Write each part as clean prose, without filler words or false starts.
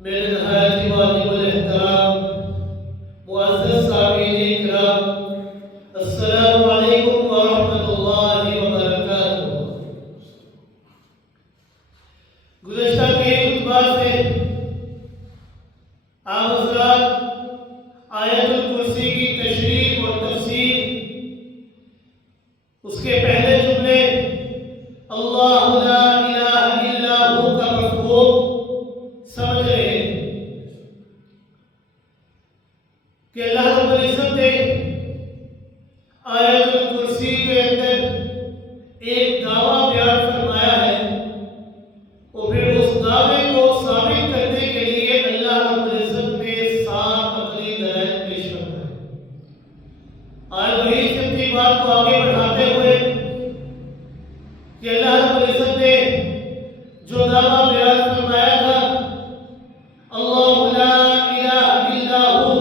میرے نہایت ہی واجب الاحترام معزز سامعین کرام، السلام علیکم ورحمۃ اللہ وبرکاتہ۔ گزشتہ کے خطبہ سے آپ حضرات آیت الکرسی کی تشریح اور تفسیر، اس کے پہلے جملے اللہ لا الہ الا ہو کا مفہوم سمجھ رہے ہیں کہ اللہ رب العزت نے آیت الکرسی کے اندر ایک دعویٰ بیان فرمایا ہے، اور پھر اس دعوے کو ثابت کرنے کے لیے اللہ رب العزت نے 7 عقلی دلائل پیش فرمائے۔ آج وہی سمجھی بات کو آگے بڑھاتے ہوئے کہ اللہ رب العزت نے جو دعویٰ بیان فرمایا تھا اللہ لا الہ الا ہو،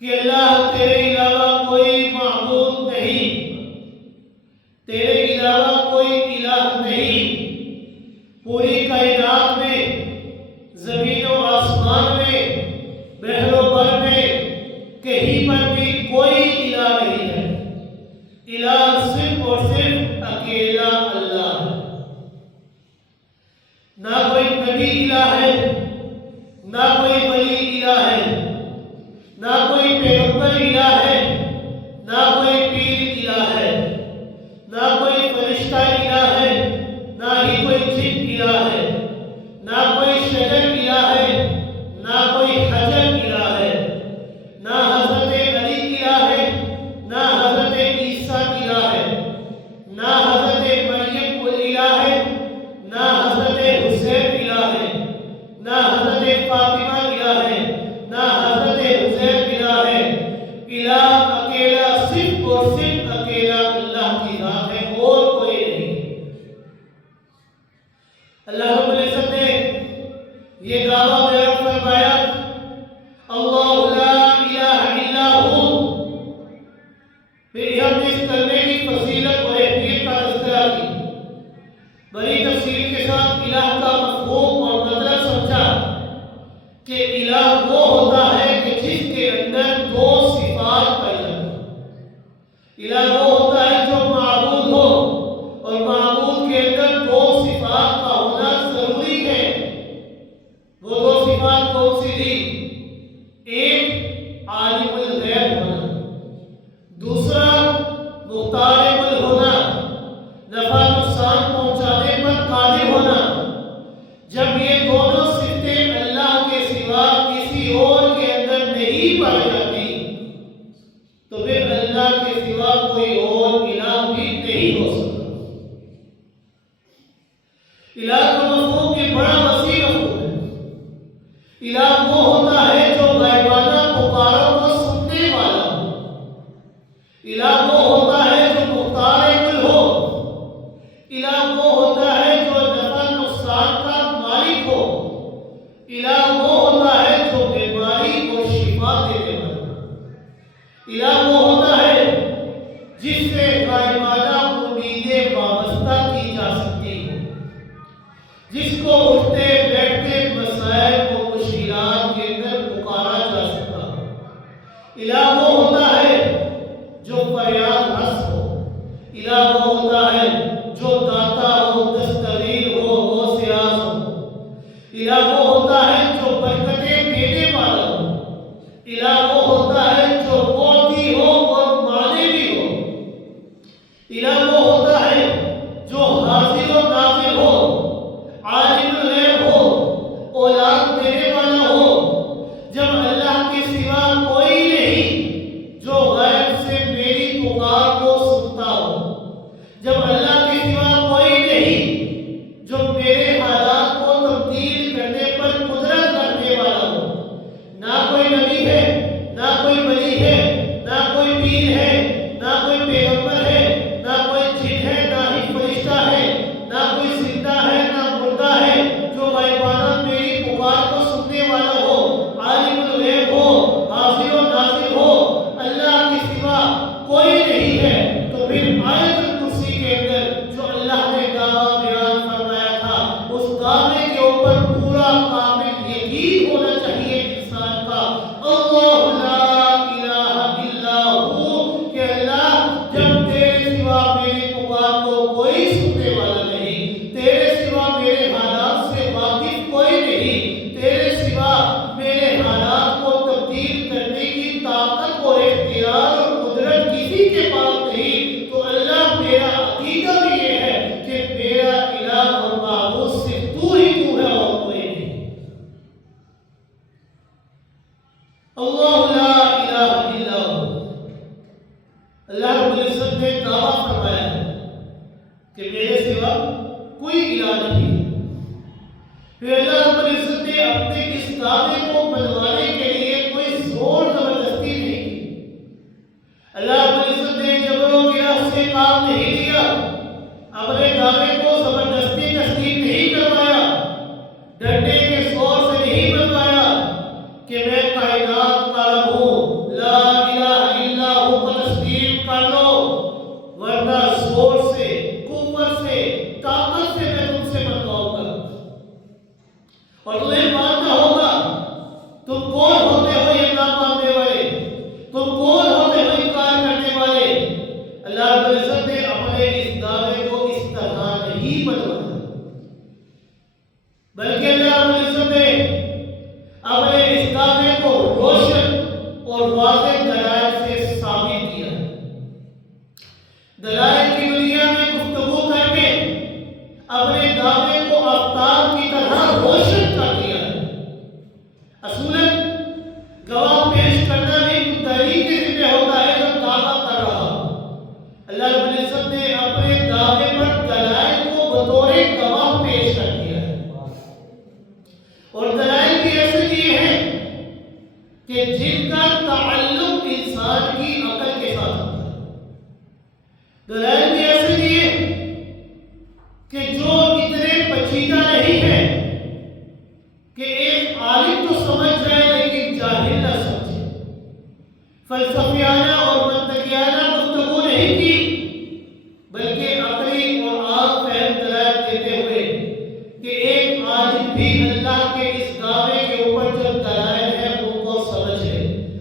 کہ اللہ تیرے علاوہ کوئی معبود نہیں، تیرے علاوہ کوئی الہ نہیں، پوری کائنات میں، زمین و آسمان میں، بحر و بر میں کہیں پر بھی کوئی الہ نہیں ہے، الہ صرف اور صرف اکیلا اللہ ہے۔ نہ کوئی نبی الہ ہے، نہ کوئی ولی الہ ہے، نہ کوئی پیغمبر الہ ہے، نہ کوئی پیر الہ ہے، نہ کوئی فرشتہ الہ ہے، نہ ہی کوئی جن الہ ہے، نہ کوئی شجر الہ ہے، نہ کوئی حجر الہ ہے، نہ حضرت علی الہ ہے، نہ حضرت عیسیٰ الہ ہے، نہ حضرت مریم الہ ہے، نہ حضرت حسین الہ ہے، نہ حضرت فاطمہ الہ ہے، نہ حضرت حسین الہ ہے۔ الہ اکیلا صرف اور صرف اکیلا اللہ کی ذات ہے، اور کوئی نہیں۔ اللہ رب العزت نے یہ دعویٰ بیان فرمایا اللہ لا الہ الا ہو، پھر ہم اس کلمے کی فضیلت اور اہمیت کا تذکرہ کی، بڑی تفصیل کے ساتھ الہ کا مفہوم اور مطلب سمجھا کہ الہ وہ ہوتا ہے کہ جس کے اندر 2 صفات پائی جاتی ہیں۔ الہ وہ ہوتا ہے جو معبود ہو، اور معبود کے اندر 2 صفات کا ہونا ضروری ہے۔ وہ 2 صفات کون سی تھی؟ ایک عالم الغیب ہونا، دوسرا مختار کل ہونا، نفع نقصان پہنچانے پر قادر ہونا۔ جب یہ دونوں صفتیں اللہ کے سوا کسی اور کے اندر نہیں پائی جاتی تو پھر اللہ کے سوا کوئی اور الہ بھی نہیں ہو سکتا۔ الہ کا مفہوم یہ بڑا وسیع مفہوم ہے۔ الہ وہ ہوتا ہے جو غائبانہ پکاروں کو سننے والا ہو۔ الہ وہ ہوتا ہے جو مختار کل ہو۔ الہ وہ ہوتا ہے جو نفع نقصان کا مالک ہو۔ الہ وہ ہوتا ہے جو بیماری اور شفا دینے والا ہو۔ الہ وہ ہوتا ہے جس سے غائبانہ امیدیں وابستہ کی جا سکتی ہو، جس کو اٹھتے بیٹھتے مسائل و مشکلات کے اندر پکارا جا سکتا ہو۔ الہ وہ ہوتا ہے جو فریاد رس ہو۔ الہ وہ ہوتا ہے جو داتا ہو، دستگیر ہو سیاز ہو۔ الہ وہ ہوتا ہے جو برکتیں دینے والا ہو۔ الہ وہ ہوتا ہے جو معطی ہو اور مانع بھی ہو۔ الہ وہ ہوتا ہے جو حاضر و ناظر ہو، عالم الغیب ہو، اولاد دینے والا ہو۔ جب اللہ کے سوا کوئی نہیں جو غیب سے میری پکار کو سنتا ہو، جب اللہ کے سوا کوئی نہیں جو میرے حالات کو تبدیل کرنے پر قدرت رکھنے والا ہو، نہ کوئی نبی ہے، نہ کوئی ولی ہے، نہ کوئی پیر ہے، نہ کوئی پیغمبر ہے، نہ کوئی جن ہے، نہ ہی فرشتہ ہے، نہ کوئی زندہ ہے، نہ مردہ ہے، جو غائبانہ میری پکار کو سننے والا ہو، عالم الغیب ہو، حاضر و ناظر ہو، اللہ کے سوا کوئی نہیں ہے۔ تو پھر آیت الکرسی کے اندر جو اللہ نے دعویٰ بیان فرمایا تھا، اس دعوے کے اوپر پورا کامل یقین ہونا چاہیے انسان کا اللہ لا الہ الا ہو کہ اللہ جب تیرے سوا میری پکار کو کوئی سننے والا نہیں، تیرے سوا میرے حالات سے واقف کوئی نہیں، تیرے سوا میرے حالات کو تبدیل کرنے کی طاقت اور اختیار اور قدرت کسی کے پاس نہیں، تو اللہ میرا عقیدہ بھی یہ ہے کہ میرا الہ اور معبود صرف تو ہی تو ہے اور کوئی نہیں۔ اللہ لا الہ الا ہو، اللہ رب العزت نے دعویٰ فرمایا ہے کہ میرے سوا کوئی الہ نہیں۔ پھر اللہ رب العزت نے اپنے اس دعوے کو منوانے کے لیے کوئی زور زبردستی نہیں کی۔ اللہ رب العزت نے جبر و گرہ سے کام نہیں لیا، اپنے دعوے کو زبردستی تسلیم نہیں کروایا، ڈنڈے کے زور سے نہیں منوایا کہ میں کائنات کا رب ہوں، لا الہ الا ہو کو تسلیم کر لو، ورنہ زور سے، قوت سے، طاقت سے میں تم سے منواؤں گا اور تمہیں ماننا ہوگا۔ تم کون ہوتے ہو یہ نہ ماننے والے؟ تم کون ہوتے ہو انکار کرنے والے؟ اللہ رب العزت نے اپنے اس دعوے کو اس طرح نہیں منوایا، بلکہ اللہ رب العزت نے اپنے اس دعوے کو روشن اور واضح دلائل سے ثابت کیا۔ دلائل کی دنیا میں گفتگو کر کے اپنے دعوے کو آفتاب کی طرح روشن کر دیا ہے۔ اصولاً گواہ پیش کرنا بھی مدعی کے ذمہ ہوتا ہے جو دعویٰ کر رہا۔ اللہ رب العزت نے اپنے دعوے پر دلائل کو بطور گواہ پیش کر دیا ہے، اور دلائل بھی ایسے دیے ہیں کہ جن کا تعلق انسان کی عقل کے ساتھ ہوتا ہے۔ دلائل بھی ایسے دیے کہ جو اتنے پیچیدہ نہیں ہے کہ ایک عالم تو سمجھ جائے لیکن جاہل نہ سمجھے، فلسفیانہ اور منطقیانہ گفتگو نہیں کی، بلکہ عقلی اور عام فہم دلائل دیتے ہوئے کہ ایک عالم بھی اللہ کے اس دعوے کے اوپر جو دلائل ہیں ان کو سمجھ لے،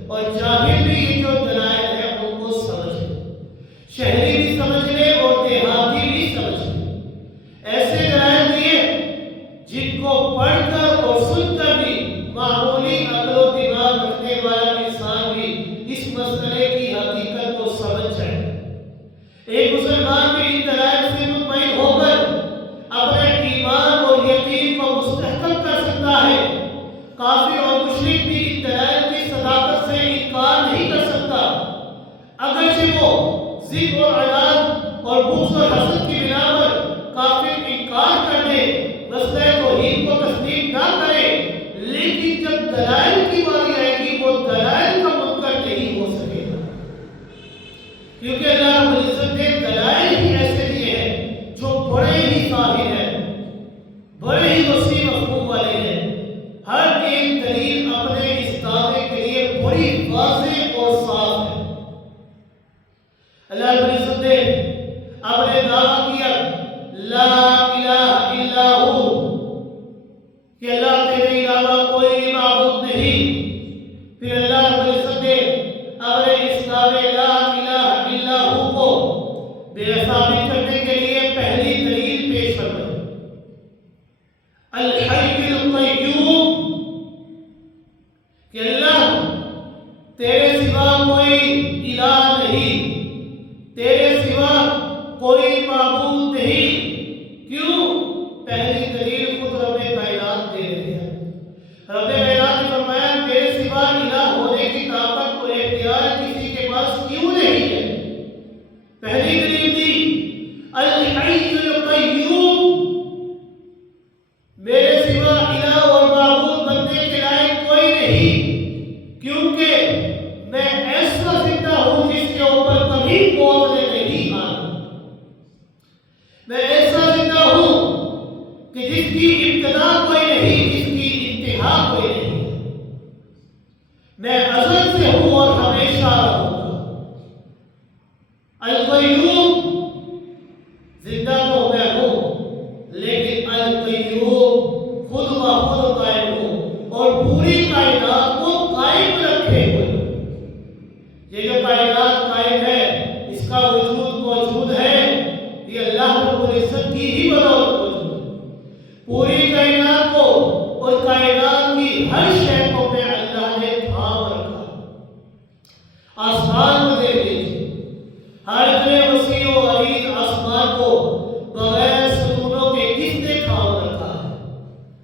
اور جاہل بھی یہ جو دلائل ہیں ان کو سمجھ لے، شہری بھی سمجھ لے اور دیہاتی بھی سمجھ لے۔ ایسے دلائل دیے جن کو پڑھ کر اور سن کر بھی معمولی عقل و دماغ رکھنے والا انسان بھی اس مسئلے کی حقیقت کو سمجھ جائے۔ ایک مسلمان بھی ان دلائل سے مطمئن ہو کر اپنے ایمان اور یقین کو مستحکم کر سکتا ہے۔ کافر اور مشرک بھی ان دلائل کی صداقت سے انکار نہیں کر سکتا، اگرچہ وہ ضد اور عناد اور بغض اور حسد کی بنا پر کافر انکار کر دے، مسئلہ توحید کو تسلیم نہ کرے، لیکن جب دلائل کی باری آئے گی وہ دلائل کا منکر نہیں ہو سکے گا، کیونکہ اللہ رب العزت نے دلائل ہی ایسے دیے ہیں جو بڑے ہی ظاہر ہیں، بڑے ہی وسیع مفہوم والے ہیں۔ ہر ایک دلیل اپنے اس دعوے کے لیے بڑی واضح اور صاف ہے۔ اللہ رب العزت نے اپنے دعویٰ کیا لا الہ الا ہو کہ اللہ تیرے علاوہ کوئی معبود نہیں۔ پھر اللہ رب العزت نے اپنے اس دعوے لا الہ الا ہو کو بے ثابت کرنے کے لیے پہلی دلیل پیش فرمائی، الحی القیوم، کہ اللہ تیرے سوا کوئی الہ نہیں، تیرے سوا کوئی معبود نہیں۔ کیوں؟ پہلی دلیل خود رب کائنات دے رہے ہیں۔ رب کائنات نے فرمایا میرے سوا الہ ہونے کی طاقت اور اختیار کسی کے پاس کیوں نہیں ہے؟ پہلی دلیل دی الحی القیوم، میرے سوا الہ اور معبود بننے کے لائق کوئی نہیں، کیونکہ میں ایسا زندہ ہوں جس کے اوپر کبھی موت نے نہیں آنا، میں ایسا زندہ ہوں کہ جس کی ابتدا کوئی نہیں، جس کی انتہا کوئی نہیں، میں ازل سے ہوں اور ہمیشہ رہوں گا۔ القیوم، زندہ تو میں ہوں لیکن القیوم خود قائم ہو اور پوری کائنات کو قائم رکھے ہوئے. یہ جو کائنات قائم ہے اس کا وجود موجود ہے یہ اللہ رب العزت کی ہی بدولت موجود ہے. پوری کائنات کو اور کائنات کی ہر شے کو میں اللہ نے تھام رکھا. آسمان کو دیکھ لیجیے, ہر اتنے وسیع و عریض آسمان کو بغیر ستونوں کے کس نے تھام رکھا ہے؟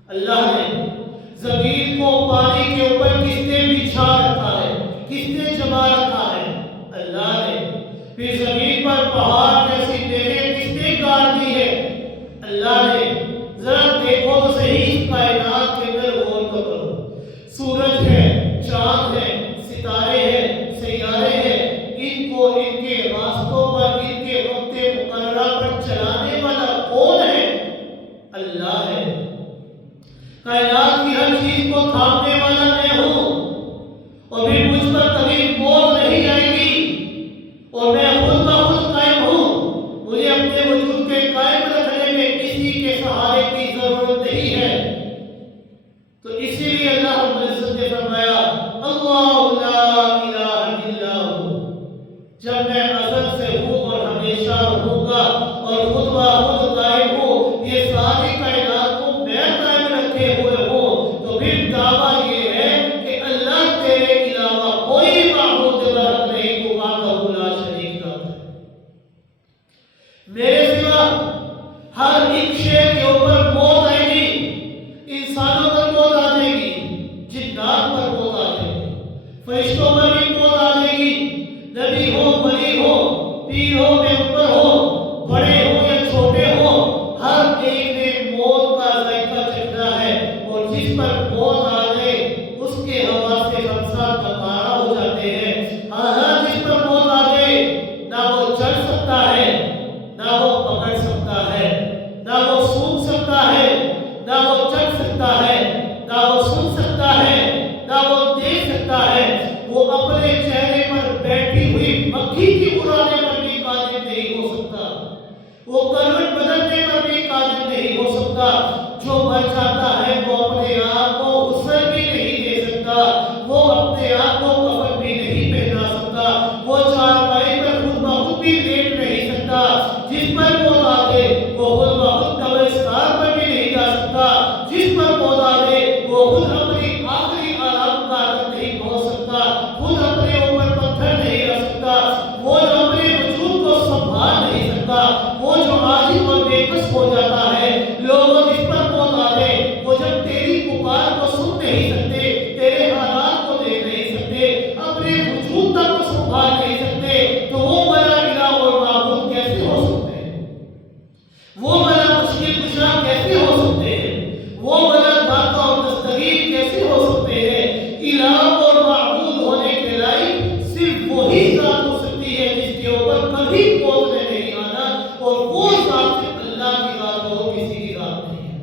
اللہ نے. زمین کو پانی کے اوپر کس نے بچھا رکھا ہے, کس نے جما رکھا ہے؟ اللہ نے. پھر زمین پر پہاڑ جیسی ڈیریں کس نے گاڑ دی ہے؟ اللہ نے. ذرا دیکھو تو صحیح اس کائنات کے اندر غور تو کرو. سورج ہے, چاند ہے, ستارے ہیں, سیارے ہیں, ان کو ان کے راستوں پر ان کے وقت مقررہ پر چلانے والا کون ہے؟ اللہ ہے. کائنات کی ہر چیز کو تھامنے والا میں ہوں اور پھر مجھ پر کبھی موت نہیں آئے گی اور میں خود بخود قائم ہوں. مجھے اپنے وجود کے قائم رکھنے میں کسی کے سہارے کی ضرورت نہیں ہے. تو اسی لیے اللہ رب العزت نے فرمایا اللہ لا الہ الا ہو. جب میں ازل سے ہوں اور ہمیشہ رہوں گا اور خود بخود قائم ہوں, یہ ساری کائنات کو میں قائم رکھے ہوئے ہوں, تو پھر دعویٰ یہ ہے کہ اللہ تیرے علاوہ کوئی معبود برحق نہیں, تو وحدہ لا شریک له. میرے سوا ہر ایک شے کے اوپر موت آئے گی. انسانوں پر موت آ جائے گی, جنات پر موت آ جائے گی, فرشتوں پر بھی موت آ جائے گی. نبی ہو, ولی ہو, پیر ہو, پیغمبر ہو, بڑے ہو یا چھوٹے ہو, ہر ایک نے موت کا ذائقہ چکھنا ہے. اور جس پر موت آ جائے اس کے ہوا سے ہم سب بکارا ہو جاتے ہیں. ہاں, جس پر موت آ جائے نہ وہ چل سکتا ہے, نہ وہ پکڑ سکتا ہے, نہ وہ سونگ سکتا ہے, نہ وہ چل سکتا ہے, نہ وہ سن سکتا ہے, نہ وہ دیکھ سکتا ہے. وہ اپنے چہرے پر بیٹھی ہوئی مکھی کی اڑانے پر بھی قادر نہیں ہو سکتا. وہ کروٹ بدلنے پر بھی قادر نہیں ہو سکتا. جو مر جاتا ہے وہ اپنے آپ کو غسل بھی نہیں دے سکتا, وہ اپنے آپ کو کفن بھی نہیں پہنا سکتا, وہ چارپائی پر خود بخود بھی لیٹ نہیں سکتا. جس پر موت آ جائے وہ خود بخود قبرستان پر بھی نہیں جا سکتا. جس پر موت آ جائے وہ خود اپنی آخری آرام گاہ تک نہیں پہنچ سکتا, خود اپنے اوپر پتھر نہیں رکھ سکتا, وہ جو اپنے وجود کو سنبھال نہیں سکتا, وہ جو عاجز اور بے کس ہو جاتا ہے. لوگوں جس پر موت آ جائے وہ جب تیری پکار کو سن نہیں سکتے, تیرے حالات کو دیکھ نہیں سکتے, اپنے وجود تک کو سنبھال نہیں سکتے, تو وہ بڑا الہ اور معبود کیسے ہو سکتے ہیں؟ وہ بڑا مشکل کشا کیسے ہو سکتے ہیں؟ وہ بڑا داتا اور دستگیر کیسے ہو سکتے ہیں؟ الہ اور معبود ہونے کے لائق صرف وہی ذات ہو سکتی ہے جس کے اوپر کبھی موت نے نہیں آنا, اور وہ ذات صرف اللہ کی ذات ہو, کسی کی ذات نہیں ہے.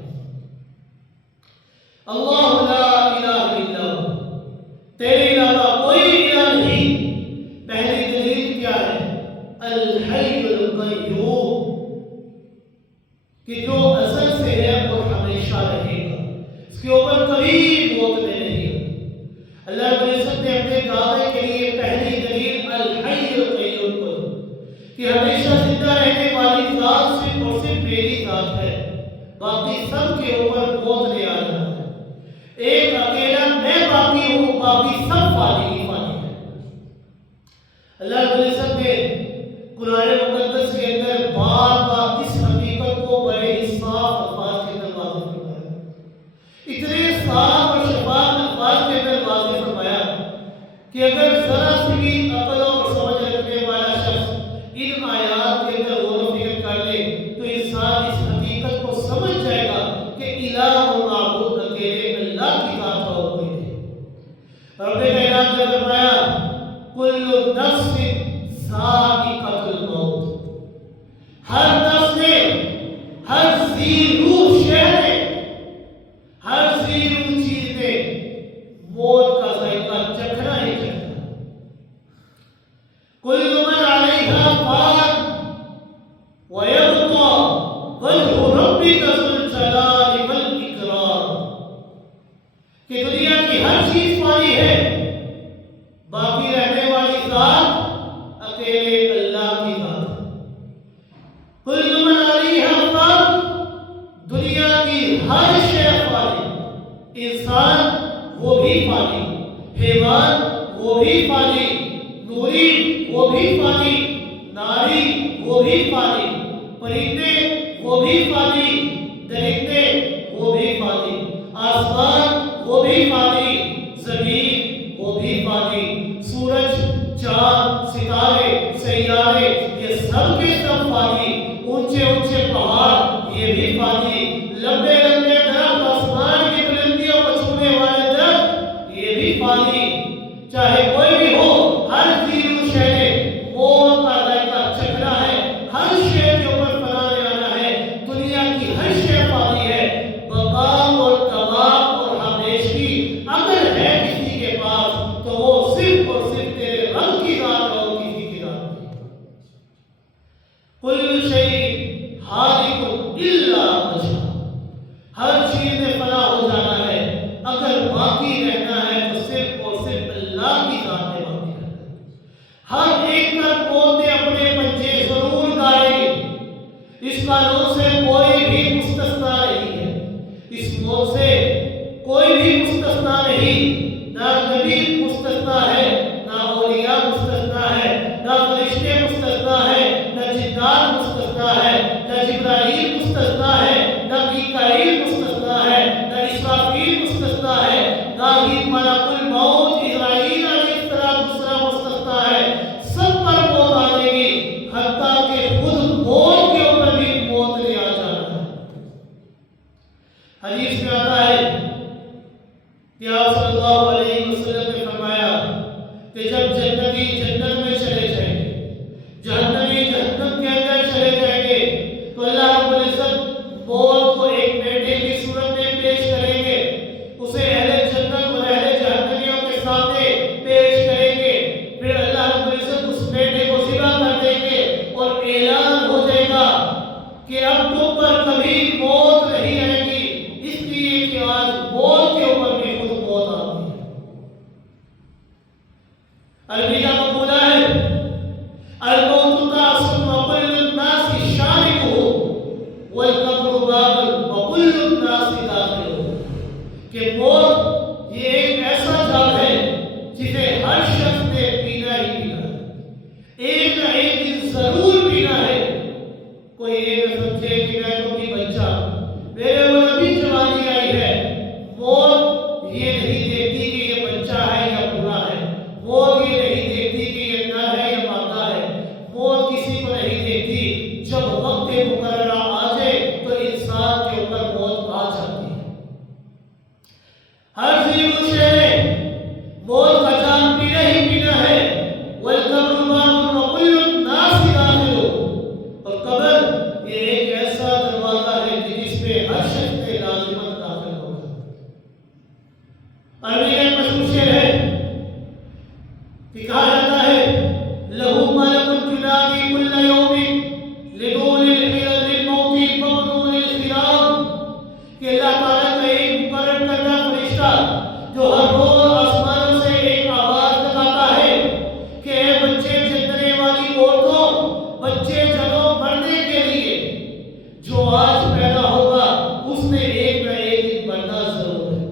اللہ لا الہ الا ہو. تیرے علاوہ کوئی الہ نہیں. پہلی دلیل کیا ہے؟ الحی القیوم, کہ جو ازل سے ہے اور ہمیشہ رہے گا, اس کے اوپر کبھی موت نے نہیں ہے. اللہ رب العزت نے اپنے دعوے کے لیے پہلی دلیل الحی القیوم کو, کہ ہمیشہ زندہ رہنے والی ذات صرف اور صرف میری ذات ہے, باقی سب کے اوپر موت نے آ جانا ہے. ایک اکیلا میں باقی ہوں, باقی سب فانی ہی فانی ہے. اللہ رب العزت نے قرآن مقدس کے اندر بار بار اس حقیقت کو بڑے صاف الفاظ کے اندر واضح فرمایا. اتنے صاف اور شفاف الفاظ کے اندر واضح فرمایا کہ اگر ذرا سی بھی عقل اور سمجھ رکھنے والا شخص ان آیات کے اندر غور و فکر کر لے تو انسان اس حقیقت کو سمجھ جائے گا کہ الہ اور معبود اکیلے اللہ کی ذات کا کوئی نہیں. رب کائنات نے فرمایا کل نفس ذائقۃ الموت. ہر نفس نے, ہر ذی روح شے نے, ہر ذی روح چیز نے موت کا ذائقہ چکھنا ہی چکھنا. کہ دنیا کی ہر چیز فانی ہے، باقی رہنے والی ذات اکیلے اللہ کی ذات ہے۔ کل من علیہا فان، دنیا کی ہر شے فانی، انسان وہ بھی فانی، حیوان وہ بھی فانی، نوری وہ بھی فانی، ناری وہ بھی فانی، پرندے وہ بھی فانی، درندے وہ بھی فانی، آسمان وہ بھی فانی، زمین وہ بھی فانی، سورج، چاند، ستارے، سیارے، یہ سب کے سب فانی، اونچے اونچے پہاڑ یہ بھی فانی، لمبے لمبے درخت، آسمان کی بلندیوں کو چھونے والے درخت یہ بھی فانی، چاہے کوئی بھی ہو، ہر چیز شہرے موت کا ذائقہ چکھنا ہے، ہر شے کے اوپر فنا آنا ہے، دنیا کی ہر شے فانی ہے، بقا اور دوام اور ہمیشگی اگر ہے کسی کے پاس تو وہ صرف اور صرف تیرے رب کی ذات اور کسی کی ذات نہیں۔ کل شیء ہالک الا وجہہ، ہر چیز میں فنا ہو جانا ہے، اگر باقی رہنا ہے تو صرف اور صرف اللہ کی ذات میں باقی رہنا ہے۔ ہر ایک پر موت نے اپنے پنجے ضرور گاڑے گی، اس قانون سے کوئی بھی مستثنا نہیں ہے، اس موت سے کوئی بھی مستثنا نہیں، نہ نبی مستثنا ہے، نہ اولیاء مستثنا ہے، نہ فرشتے مستثنا ہے، نہ جنات مستثنا ہے، نہ جبرائیل مستثنا ہے، نہ میکائیل مستثنا ہے، نہ اسرافیل مستثنا ہے، نہ ہی ملک الموت اسرائیل علیہ السلام دوسرا مستثنا ہے، سب پر موت آنے گی، حتیٰ کہ خود موت کے اوپر بھی موت نے آ جانا ہے۔ حدیث میں آتا ہے کہ آپ صلی اللہ علیہ وسلم نے فرمایا کہ جب جنتی جنت میں چلے جائیں گے، جہنمی جہنم کے اندر چلے جائیں گے، تو اللہ رب العزت موت کو ایک بیٹے کی صورت میں پیش کریں گے، اسے اہل جنت اور اہل جہنمیوں کے سامنے پیش کریں گے، پھر اللہ رب العزت اس بیٹے کو ذبح کر دیں گے اور اعلان ہو جائے گا کہ اب تم پر کبھی موت نہیں آئے گی، اس لیے کہ آج موت کے اوپر بھی خود موت آ گئی ہے۔ عربی کا مقولہ ہے الموت داس وكل الناس شاربه والقبر باب وكل الناس داخله، کہ موت یہ ایک ایسا جال ہے جسے ہر شخص نے پینا ہی پینا ہے، ایک نہ ایک دن ضرور پینا ہے۔ کوئی یہ نہ سمجھے کہ میں تو بھی بچہ، میرے وہ ابھی جوانی آئی ہے، موت یہ نہیں دیکھتی کہ یہ بچہ ہے یا بوڑھا ہے، موت یہ نہیں دیکھتی کہ یہ نر ہے یا مادہ ہے، موت کسی کو نہیں دیکھتی، جب وقت مقررہ آ جائے تو انسان کے اوپر موت آ جاتی ہے۔ ہر زیرو شہر موت کا جام پینا ہی پینا ہے، والقبر باب وكل الناس داخل، اور قبر یہ ایک ایسا دروازہ ہے کہ جس پہ ہر شخص نے لازماً داخل ہوگا۔ عربی کا مشہور شعر ہے کہ کہا جاتا ہے لہو ملک جنابی کل یوم لدول الحلل الموت فبنول الخلام، کہ اللہ تعالیٰ کا ایک مقرر کردہ فرشتہ جو ہر روز آسمانوں سے ایک آواز لگاتا ہے کہ اے بچے جننے والی عورتوں، بچے جنو مرنے کے لیے، جو آج پیدا ہوگا اس نے ایک نہ ایک دن مرنا ضرور ہے۔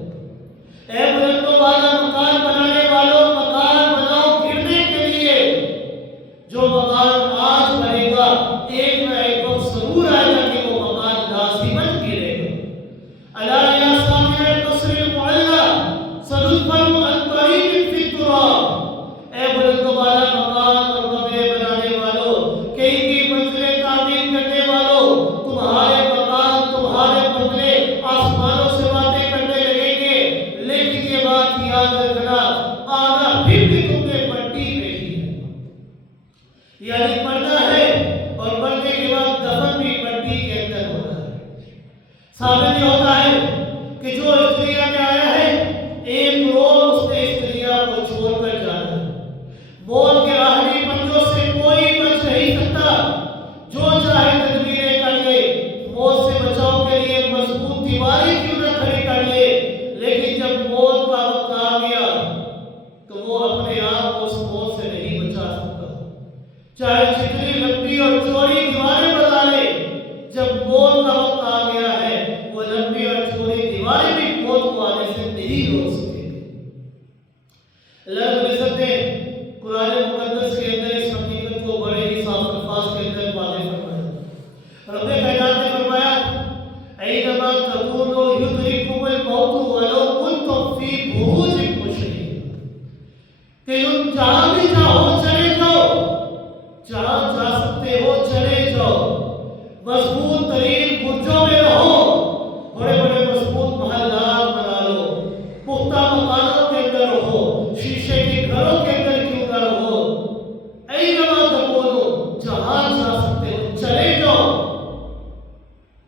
اے بلند و بالا مکان بنانے والوں، مکان بناؤ گرنے کے لیے، جو مکان آج بنے گا ایک نہ ایک وقت ضرور آئے گا کہ وہ مکان لازماً گرے گا۔ الا یا سامع القصر المعلی سنذکر عن طریق فی التراب، اے بلند و بالا مکان اور بنگلے بنانے والوں، کئی کی منزلیں تعمیر کرنے والوں، تمہارے مکان تمہارے بنگلے آسمانوں سے باتیں کرنے لگیں گے، لیکن یہ بات یاد رکھنا آنا پھر بھی تم نے مٹی میں ہی ہے، یعنی مرنا ہے اور مرنے کے بعد دفن بھی مٹی کے اندر ہونا ہے۔ ثابت یہ ہوتا ہے کہ جو اس دنیا میں آیا ہے ایک روز اس تمہارے بھی موت کو آنے سے نہیں روک سکے گے۔ اللہ رب العزت نے قرآن مقدس کے اندر اس حقیقت کو بڑے ہی صاف الفاظ کے اندر واضح فرمایا۔ رب کائنات نے فرمایا اینما تکونوا یدرککم الموت ولو کنتم فی بروج مشرقین، کہ تم جہاں بھی چاہو چلے جاؤ، جہاں جا سکتے ہو چلے جاؤ، مضبوط ترین برجوں میں رہو، بڑے بڑے مضبوط محلات بنا لو، پختہ مکانوں کے اندر رہو، شیشے کے گھروں کے اندر کیوں نہ رہو، اینما تکونوا، جہاں جا سکتے ہو چلے جاؤ،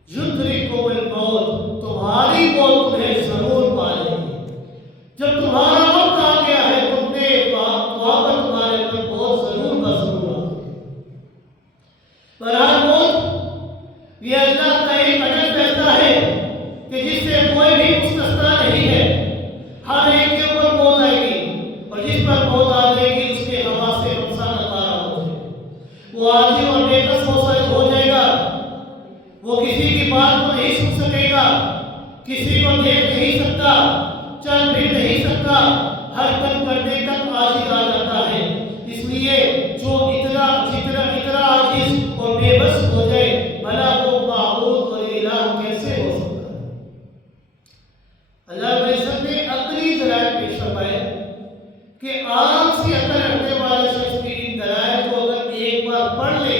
یدرککم الموت، تمہاری موت تمہیں ضرور پا لے گی۔ جب تمہارا وقت آ گیا ہے تم نے وہاں پر تمہارے پر موت ضرور بضرور آ گئی۔ بہرحال موت یہ اللہ کا ایک اجل فیصلہ ہے کہ جس سے کوئی بھی مستثنا نہیں ہے، ہر ایک کے اوپر موت آئے گی، اور جس پر موت آ جائے گی اس کے حواس سے نقصان نکارا ہو جائے گا، وہ عاجز اور بے کس ہو جائے گا، وہ کسی کی بات کو نہیں سن سکے گا، کسی کو دیکھ نہیں سکتا، چل بھی نہیں سکتا، حرکت کرنے تک عاجز آ جاتا ہے۔ اس لیے جو اتنا عاجز اور بے بس ہو جائے بھلا وہ معبود اور الہ کیسے ہو سکتا ہے؟ اللہ رب العزت نے عقلی دلائل پیش فرمائے کہ عام سی عقل رکھنے والا شخص بھی ان دلائل کو اگر ایک بار پڑھ لے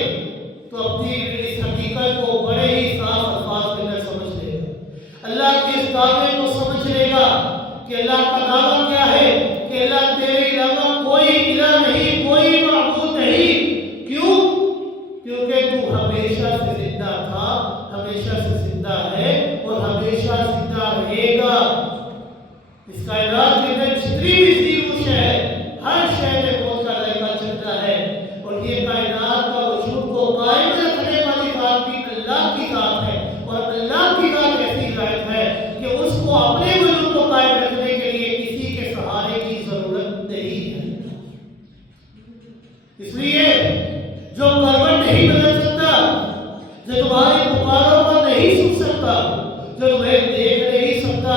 تو اپنی اس حقیقت کو بڑے ہی صاف الفاظ کے اندر سمجھ لے گا، اللہ کے اس دعوے کو سمجھ لے گا کہ اللہ کا دعویٰ کیا ہے کہ اللہ تیرے علاوہ کوئی الہ نہیں، کوئی معبود نہیں۔ کیوں؟ کیونکہ تو ہمیشہ سے زندہ تھا، ہمیشہ سے زندہ ہے اور ہمیشہ زندہ رہے گا۔ اس کائنات کے اندر جتنی بھی زیروش ہے، ہر شے میں موت کا ذائقہ چلتا ہے، اور یہ کائنات کا وجود کو قائم رکھنے والی ذات بھی اللہ کی ذات ہے، اور اللہ کی ذات ایسی ذات ہے کہ اس کو اپنے وجود کو قائم رکھنے کے لیے کسی کے سہارے کی ضرورت نہیں ہے۔ اس لیے جو کروٹ نہیں بدل سکتا، جو تمہاری پکاروں کو نہیں سن سکتا، جو تمہیں دیکھ نہیں سکتا،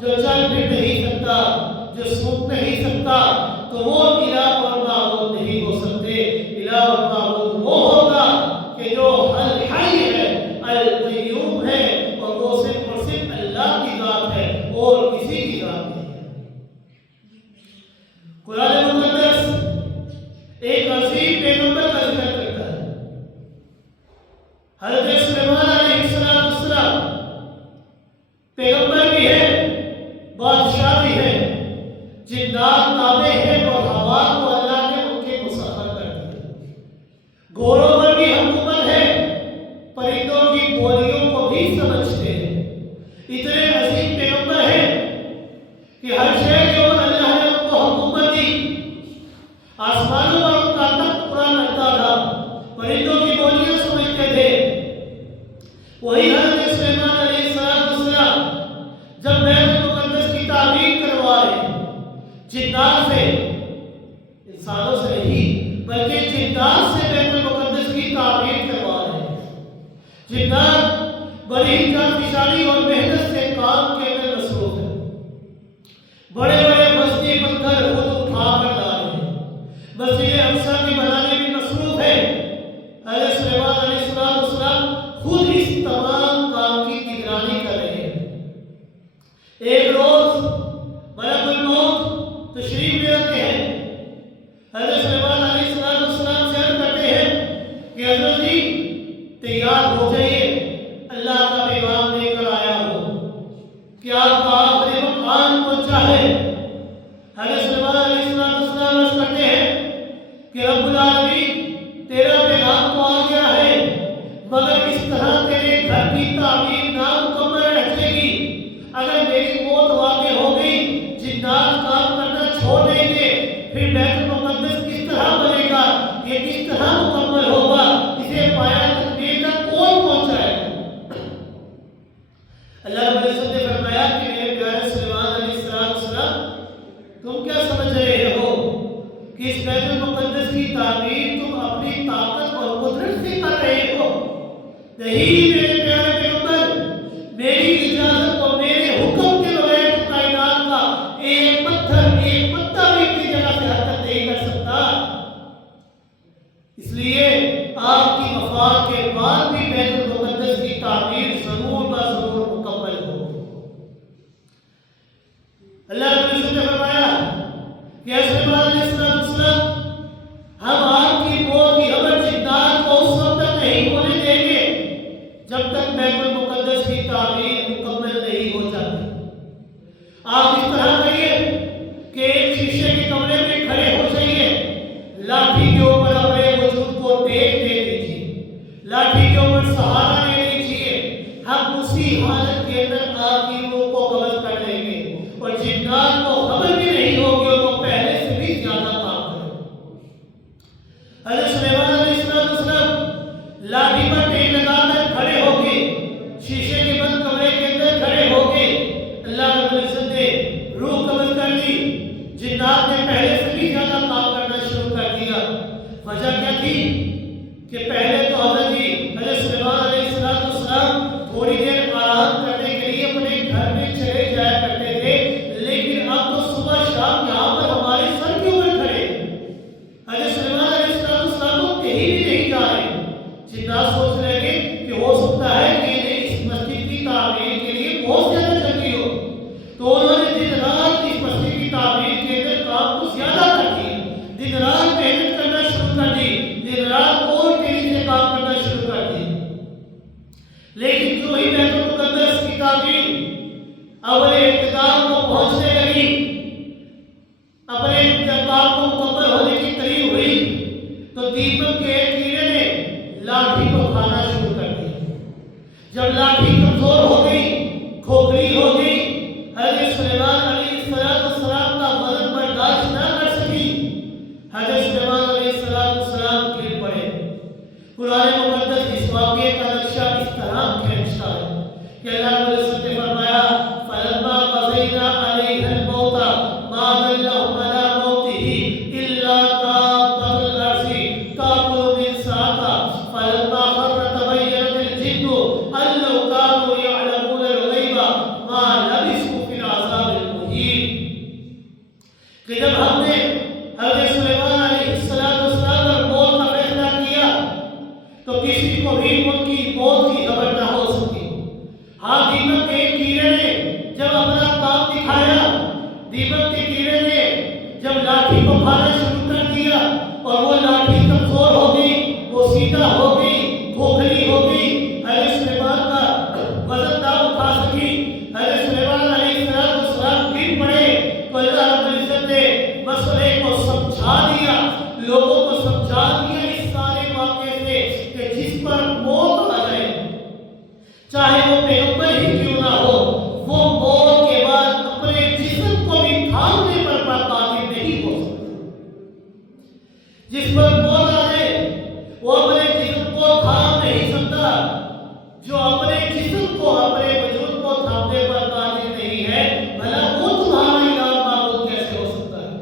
جو چل پھر نہیں سکتا، جو سن نہیں سکتا، تو وہ الہ اور معبود نہیں ہو سکتے۔ الہ اور معبود وہ ہوگا کہ جو الحی ہے، القیوم ہے، اور وہ صرف اور صرف اللہ کی ذات ہے اور کسی کی ذات نہیں ہے۔ قرآن مقدس ایک عظیم پیغمبر کا ذکر کرتا ہے، حضرت سلیمان علیہ السلام پیغمبر بھی ہے، بادشاہ بھی ہے، جنات تابع ہیں اور ہوا کو اللہ نے ان کے مسخر کر دیا، گھوڑوں پر بھی حکومت ہے، پرندوں کی بولیوں کو بھی سمجھتے ہیں۔ اتنے عظیم پیغمبر ہیں کہ ہر شے کے اوپر اللہ نے ان کو حکومت دی، آسمانوں پر ان کا تخت پورا کرتا تھا، پرندوں کی بولیاں سمجھتے تھے۔ وہی حضرت سلیمان علیہ السلام جب بیت المقدس کی تعمیر کروا رہے جنات سے، انسانوں سے نہیں بلکہ جنات سے بیت المقدس کی تعمیر کروا رہے، جنات بڑی جانفشانی اور محنت سے کام کے اندر مصروف ہے، بڑے بڑے مسجد پتھر خود اٹھا کر لا رہے ہیں، مسجد اقصی کی بنانے میں مصروف ہے۔ حضرت سلیمان علیہ السلام خود اس تمام کام کی نگرانی کر رہے ہیں۔ ایک روز ملک الموت تشریف لے آتے ہیں، حضرت سلیمان علیہ السلام سے عرض کرتے ہیں کہ حضرت جی تیار ہو جائیے، اللہ کا پیغام لے کر آیا ہو، کہ آپ کا آخری وقت آن پہنچا ہے۔ حضرت سلیمان علیہ السلام عرض کرتے ہیں کہ رب العالمین تیرا پیغام تو آ گیا ہے، مگر اس طرح تیرے گھر کی تعمیر نامکمل رہ جائے گی، اگر میری موت واقع ہو گئی جنات کام کرنا چھوڑ دیں گے، پھر بیت المقدس کس طرح بنے گا، یہ کس طرح مکمل ہوگا، اسے پایا تکمیل تک کون پہنچائے گا؟ اللہ رب العزت نے فرمایا کہ میرے پیارے سلیمان علیہ السلام تم کیا سمجھ رہے ہو کہ اس بیت المقدس کی تعمیر تم اپنی طاقت اور قدرت سے کر رہے ہو؟ نہیں میرے پیارے پیغمبر، میری اجازت اور میرے حکم اللہ رب العزت نے فرمایا کہ اے سلیمان علیہ السلام ہم آپ کی موت کی خبر جنات کو اس وقت تک نہیں ہونے دیں گے جب تک بیت المقدس کی تعمیر مکمل نہیں ہو جاتی۔ آپ اس طرح کریے کہ ایک شیشے کے کمرے میں کھڑے ہو جائیے، لاٹھی کے اوپر اپنے وجود کو ٹیک دے دیجیے، لاٹھی کے اوپر سہارا لے لیجیے، ہم اسی حالت کے اندر آپ کی روح کو قبض کر لیں گے اور جنات کو خبر بھی نہیں ہوگی اور وہ پہلے سے بھی زیادہ کام کریں۔ حضرت سلیمان علیہ السلام لاٹھی پر ٹیک لگا کر کھڑے ہو گئے، شیشے کے بند کمرے کے اندر کھڑے ہو گئے۔ اللہ رب العزت نے روح قبض کر لی، جنات نے پہلے سے بھی زیادہ کام کرنا شروع کر دیا۔ وجہ کیا تھی کہ پہلے تو حضرت سلیمان علیہ السلام تھوڑی دیر آرام کرنے کے لیے اپنے گھر میں چلے جایا کرتے تھے، لیکن اب تو صبح شام یہاں پر ہمارے سر کے اوپر کھڑے۔ حضرت سلیمان علیہ السلام کو کہیں بھی نہیں جا رہے۔ جنات سوچ رہے کہ ہو سکتا ہے کہ انہیں اس مسجد کی تعمیر کے لیے بہت زیادہ جلدی ہو، تو انہوں نے دن رات اس مسجد کی تعمیر کے اندر کام کو زیادہ کر دیا، دن رات محنت کرنا شروع کر دی، دن رات اور تیزی سے کام کرنا شروع کر دی۔ لیکن جو ہی بیت المقدس کی تعمیر اول اختتام کو پہنچنے لگی، اپنے کام کو مکمل ہونے کی قریب ہوئی، تو دیپک کے کیڑے نے لاٹھی کو کھانا شروع کر دیا۔ جب لاٹھی کمزور ہو گئی، کھوکھلی ہو گئی، حضرت سلیمان علیہ السلام کا وزن برداشت نہ کر سکی، حضرت سلیمان علیہ السلام گر پڑے۔ قرآن مقدس اس واقعے کا نقشہ اس طرح کھینچتا ہے کہ اللہ رب العزت نے فرمایا فَلَمَّا قَضَيْنَا عَلَيْهَا الْمَوْتَ مَا دَلَّهُمْ عَلَىٰ مَوْتِهِ إِلَّا دَابَّةُ الْأَرْضِ تَأْكُلُ مِن سَأَتِهَا فَلَمَّا خَرَّ تَبَيَّنَتِ الْجِنُّ أَن لَّوْ كَانُوا يَعْلَمُونَ الْغَيْبَ مَا لَبِثُوا فِي الْعَذَابِ الْمُهِينِ۔ کہ جب ہم نے حضرت سلیمان علیہ السلام پر موت کا فیصلہ کیا تو کسی کو بھی ان کی موت کی خبر نہ ہو سکی۔ ہاں، دیپک کے کیڑے نے جب اپنا کام دکھایا، دیپک کے کیڑے نے جب لاٹھی کو کھانا شروع کر دیا اور وہ لاٹھی کمزور ہو گئی، وہ سیدھا ہو گئی، کھوکھلی ہو گئی، حضرت سلیمان کا وزن نہ اٹھا سکی، حضرت سلیمان علیہ السلام گر پڑے، تو اللہ رب العزت نے مسئلے کو سمجھا دیا، لوگوں کو سمجھا دیا اس سارے واقعے سے کہ جس پر موت آ جائے، چاہے وہ پیغمبر ہی کیوں نہ ہو، وہ موت کے بعد اپنے جسم کو بھی تھامنے پر قادر نہیں ہو سکتا۔ جس پر موت آ جائے وہ اپنے جسم کو تھام نہیں سکتا، جو اپنے جسم کو، اپنے وجود کو تھامنے پر قادر نہیں ہے، بھلا وہ تمہارا الہ معبود کیسے ہو سکتا ہے؟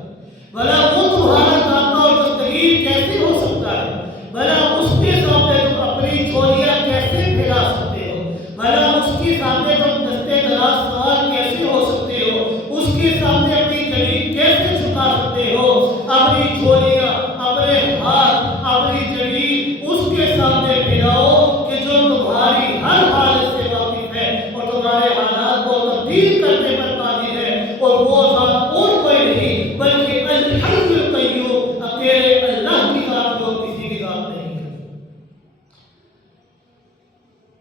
بھلا وہ تمہارا داتا اور دستگیر کیسے ہو سکتا ہے؟ بھلا اس کے سامنے تم اپنی جھولیاں کیسے پھیلا سکتے ہو؟ بھلا اس کے سامنے تم دستے دراز سوار کیسے ہو سکتے ہو؟ اس کے سامنے اپنی جبین کیسے جھکا سکتے ہو؟ اپنی جھولیاں، اپنے ہاتھ، اپنی جبین اس کے سامنے پھیلاؤ کہ جو تمہاری ہر حالت سے واقف ہے اور تمہارے حالات کو تبدیل کرنے پر قادر ہے، اور وہ ذات اور کوئی نہیں بلکہ الحی القیوم، اکیلے اللہ کی ذات اور کسی کی ذات نہیں ہے۔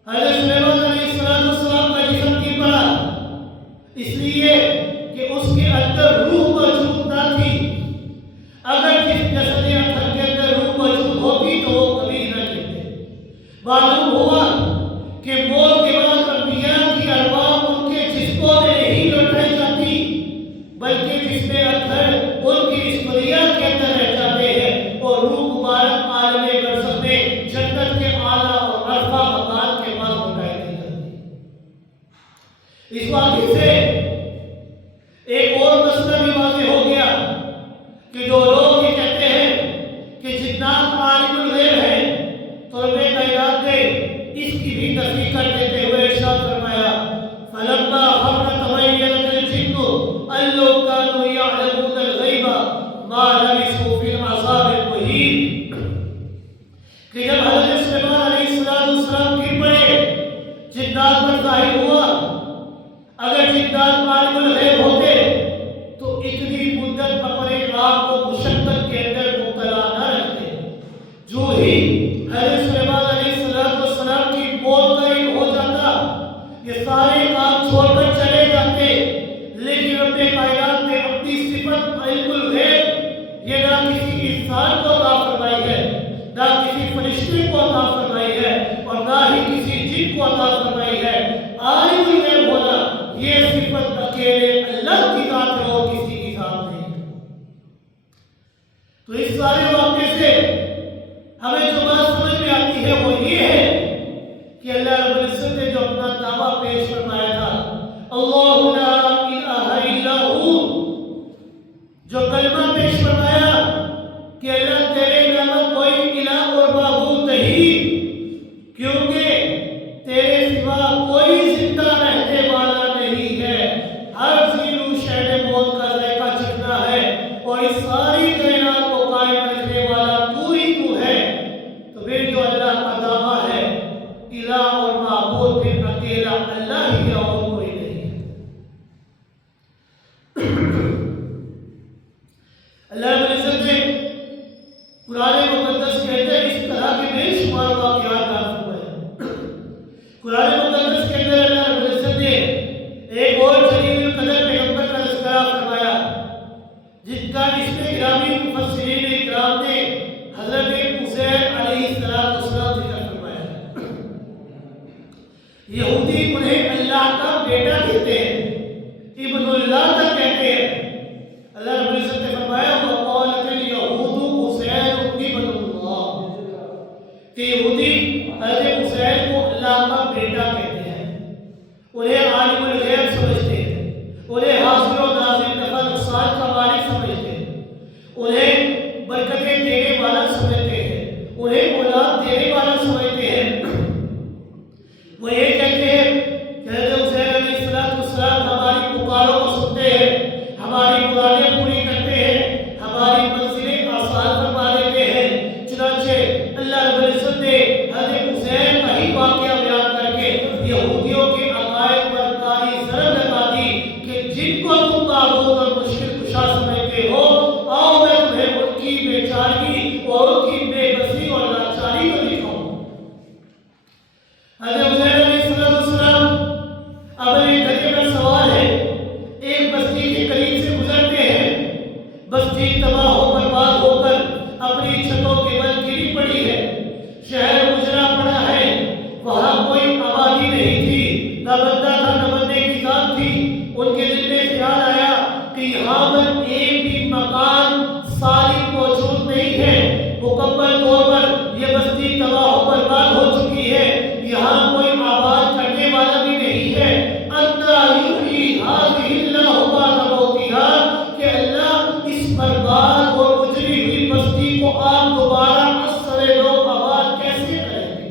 حضرت سلیمان علیہ السلام کا جسم گر پڑا، اس لیے کہ اس کے اندر روح موجود نہ تھی۔ اگر جس جسد اطہر کے اندر روح موجود ہوتی تو وہ کبھی نہ گرتے۔ معلوم ہوا کہ موت کے بعد انبیاء کی ارواح ان کے جسموں میں نہیں لوٹائی جاتی، بلکہ جسم اطہر ان کی اسمریہ کے اندر رہ جاتے ہیں اور روح مبارک عالم برزخ میں جنت کے اعلیٰ اور عرفہ مکان کے پاس لوٹائی دی جاتی ہے۔ اس واقعے سے ایک اور مسئلہ بھی واضح ہو گیا کہ جو لوگ یہ کہتے ہیں کہ جنات عالم الغیب ہیں، تو رب کائنات نے اس کی بھی نفی کر دیتے ہوئے ارشاد فرمایا فَلَمَّا خَرَّ تَبَيَّنَتِ الْجِنُّ أَن لَّوْ كَانُوا يَعْلَمُونَ الْغَيْبَ مَا لَبِثُوا فِي الْعَذَابِ الْمُهِينِ۔ کہ جب حضرت سلیمان علیہ السلام گر پڑے، جنات پر ظاہر ہوا، اگر جنات عالم الغیب ہوتے اللہ رب العزت نے قرآن مقدس کے اندر اس طرح کے بے شمار واقعات بیان فرمائے۔ قرآن مقدس کے اندر اللہ رب العزت نے ایک اور جلیل القدر پیغمبر کا تذکرہ فرمایا، جن کا اس میں گرامی مفسرین اکرام نے حضرت عزیر علیہ السلام ذکر فرمایا۔ یہودی انہیں اللہ کا بیٹا کہتے ہیں، ابن اللہ تک کہتے ہیں۔ اللہ رب العزت نے فرمایا وقالت الیہود عزیر ابن اللہ، کہ یہودی حضرت عزیر کو اللہ کا بیٹا کہتے ہیں، انہیں عالم الغیب سمجھتے ہیں، انہیں حاضر و ناظر نفع نقصان کا مالک سمجھتے ہیں، انہیں برکتیں دینے والا سمجھتے ہیں، انہیں اولاد دینے والا سمجھتے ہیں۔ وہ یہ کہتے ہیں کہ حضرت عزیر علیہ السلام ہماری پکاروں کو سنتے ہیں، ہماری مرادیں پوری کرتے ہیں، ہماری منزلیں آسان فرما دیتے ہیں۔ چنانچہ اللہ رب العزت نے حضرت عزیر کا ہی واقعہ بیان کر کے یہودیوں کے عقائد پر کاری ضرب لگا دی کہ جن کو تم معبود اور مشکل کشا سمجھتے ہو، آؤ میں تمہیں ان کی بے چارگی اور ان کی بے بسی اور لاچاری کو دکھاؤں۔ حضرت عزیر علیہ السلام اپنے گدھے پر سوار ہے، ایک بستی کے قریب سے گزرتے ہیں۔ بستی تباہ و برباد ہو کر اپنی چھتوں کے بل گری پڑی ہے، شہر اجڑا پڑا ہے، وہاں کوئی آبادی نہیں تھی، نہ بندہ تھا نہ بندے کی ذات تھی۔ ان کے دل میں خیال آیا کہ یہاں پر ایک بھی مکان صالح موجود نہیں ہے، مکمل طور پر یہ بستی تباہ و برباد ہو چکی ہے، یہاں کوئی آباد کرنے والا بھی نہیں ہے۔ اَنَّىٰ يُحْيِي هَٰذِهِ اللَّهُ بَعْدَ مَوْتِهَا، کہ اللہ اس برباد اور اجڑی ہوئی بستی کو آپ دوبارہ اثر نو آباد کیسے کریں گے؟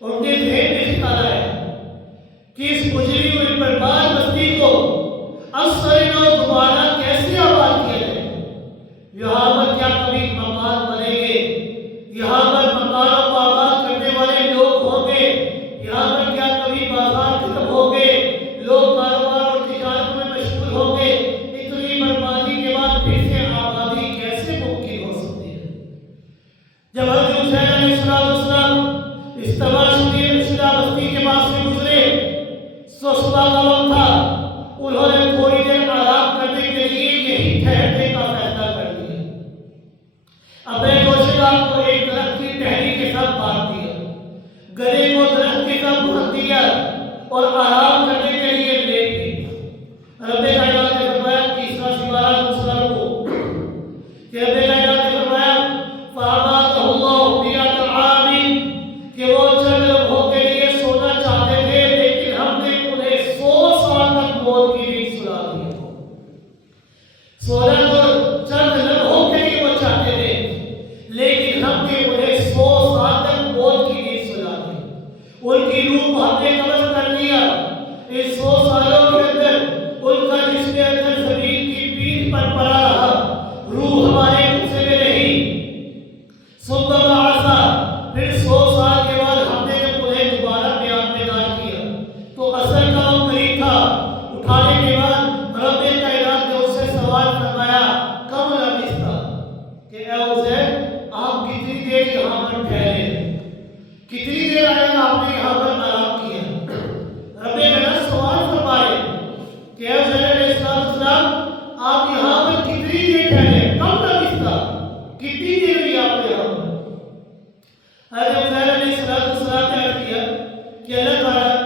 ان کے ذہن میں خیال آیا کہ اس اجڑی ہوئی برباد بستی کو اثر نو دوبارہ کیسے آباد کیا جائے؟ یہاں پر کیا کبھی مکان بنیں گے؟ یہاں پر مکانوں کو آباد کرنے والے لوگ ہوں گے؟ یہاں پر کیا کبھی بازار ختم ہوں گے؟ لوگ کاروبار اور تجارت میں مشغول ہوں گے؟ اتنی بربادی کے بعد پھر سے آبادی کیسے ممکن ہو سکتی ہے؟ جب حضرت عزیر علیہ السلام اس تباہ شدہ بستی کے پاس سے گزرے، صبح کا وقت تھا، انہوں نے تھوڑی دیر آرام کرنے کے لیے یہی ٹھہرنے کا فیصلہ کر لیا۔ اپنے گوشتدار کو ایک درخت کی ٹہنی کے ساتھ باندھ دیا، گدھے کو درخت کے ساتھ باندھ دیا اور آرام کرنے کے لیے لیٹ گئے۔ رب کائنات نے فرمایا تیسرا سپارہ دوسرا رکوع کہ رب کائنات نے فرمایا فَأَمَاتَهُ اللَّهُ مِائَةَ عَامٍ، کہ وہ چند لمحوں کے لیے سونا چاہتے تھے لیکن ہم نے انہیں 100 سال تک موت کی نیند سلا دی۔ سونا تو چند لمحوں کے لیے وہ چاہتے تھے لیکن ہم نے انہیں 100 سال تک موت کی نیند سلا دی۔ ان کی روح ہم نے قبض کر لیا۔ اس 100 سالوں کے اندر ان کا جسم اندر زمین کی پیٹھ پر پڑا رہا، روح ہمارے قبضے میں رہی۔ ثم بعث، پھر 100 سال کے بعد ہم نے جب انہیں دوبارہ بیدار کیا تو اثر کا وقت قریب تھا۔ اٹھانے کے بعد رب کائنات نے اس سے سوال فرمایا کم لبثت، کہ اے عزیر آپ کتنی دیر یہاں پر ٹھہرے، کتنی دیر آیا آپ نے یہاں پر آرام کیا؟ رب کائنات سوال فرمائے کہ اے عزیر علیہ السلام آپ یہاں پر کتنی دیر ٹھہرے، کم لبثت، کتنی دیر ہوئی آپ نے یہاں پر؟ حضرت عزیر علیہ السلام نے عرض کیا کہ اللہ تعالیٰ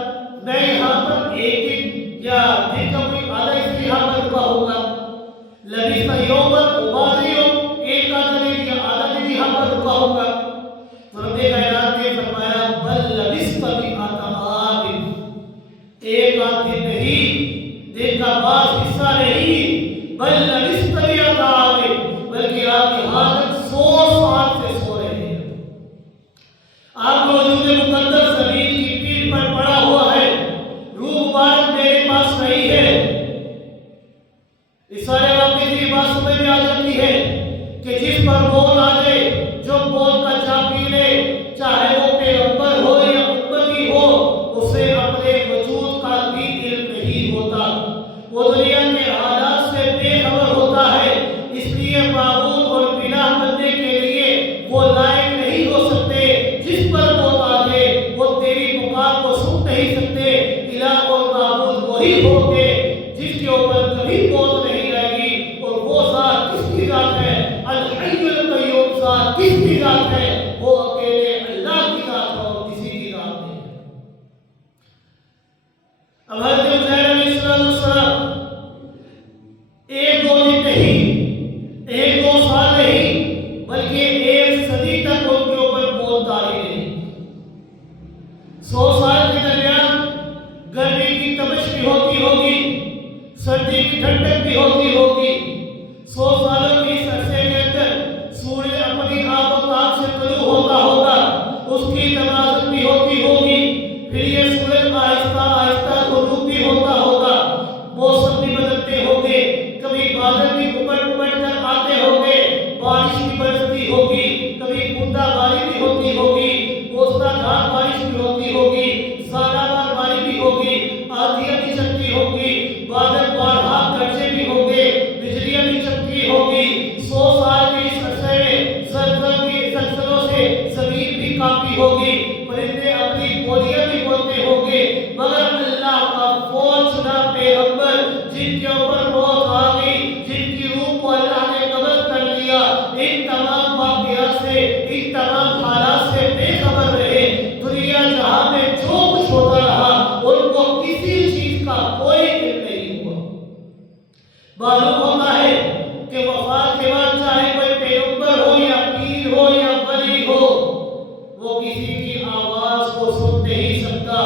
میں یہاں پر ایک دن یا دن کا کوئی آدھا حصہ یہاں پر رکا ہوگا، لبثت یوماً و بعض یوم، ایک آدھا دن یا آدھا دن یہاں پر رکا ہوگا۔ تو رب کائنات نے فرمایا بل لبثت مئۃ عام، ایک آدھ دن نہیں، دن کا بعض حصہ نہیں، بل لبثت مئۃ عام، بلکہ آپ یہاں تک 100 سال سے سو رہے ہیں۔ آپ کو وجود مقدس زمین کی پیٹھ پر پڑا ہوا ہے، روح مبارک میرے پاس نہیں ہے۔ اس سارے واقعے کی بات سمجھ میں آ جاتی ہے کہ جس پر موت آ جائے، جو موت کا جام پی لے، چاہے وہ پیغمبر ہو یا امتی ہو، اسے اپنے وجود کا بھی علم نہیں ہوتا، وہ دنیا کے حالات سے بے خبر ہوتا ہے، اس لیے معبود اور بنا بننے کے لیے وہ لائق نہیں ہو سکتے۔ جس پر وہ آگے وہ تیری پکار کو سن نہیں سکتے۔ الہ اور معبود وہی ہوں گے جس کے اوپر کبھی موت نہیں آئے گی، اور وہ ذات کس کی ذات ہے؟ الحی القیوم ذات کس کی ذات ہے؟ وہ اکیلے اللہ کی ذات ہے اور کسی کی ذات نہیں۔ اب حضرت عزیر علیہ السلام ایک دو دن نہیں، ایک دو سال نہیں، بلکہ ایک صدی تک ان کے اوپر موت طاری رہی۔ 100 سال کے درمیان گرمی کی تپش بھی ہوتی ہوگی، سردی کی ٹھنڈک بھی ہوتی ہوگی۔ 100 سالوں کی اس عرصے کے اندر سورج اپنی آب و تاب سے طلوع ہوتا ہوگا، اس کی تمازن بھی ہوتی ہوگی، پھر یہ سورج آہستہ آہستہ غروب بھی ہوتا ہوگا، موسم بھی بدلتے ہوں گے، کبھی بادل بھی امٹ امٹ کر آتے ہوں گے، بارش بھی برستی ہوگی، کبھی بوندا باری بھی ہوتی ہوگی، موسلا دھار بارش بھی ہوتی ہوگی، زالہ دار باری بھی ہوگی، آندھیاں بھی چلتی ہوں گی، بادل بارہا گرجے بھی ہوں گے، بجلیاں بھی چمکی ہوگی۔ 100 سال کے اس عرصے میں زلزلوں کی زلزلوں سے زمین بھی کانپی ہوگی، پرندے اپنی بولیاں بھی بولتے ہوں گے، مگر اللہ کا فوج چنا پیغمبر جن کے اوپر موت آ گئی، جن کی روح کو اللہ نے قبض کر لیا، ان تمام واقعات سے، ان تمام حالات سے بے خبر رہے۔ دنیا جہاں میں جو کچھ ہوتا رہا ان کو کسی چیز کا کوئی علم نہیں ہوا۔ معلوم ہوتا ہے کہ وفات کے بعد چاہے کوئی پیغمبر ہو یا پیر ہو یا ولی ہو، وہ کسی کی آواز کو سن نہیں سکتا،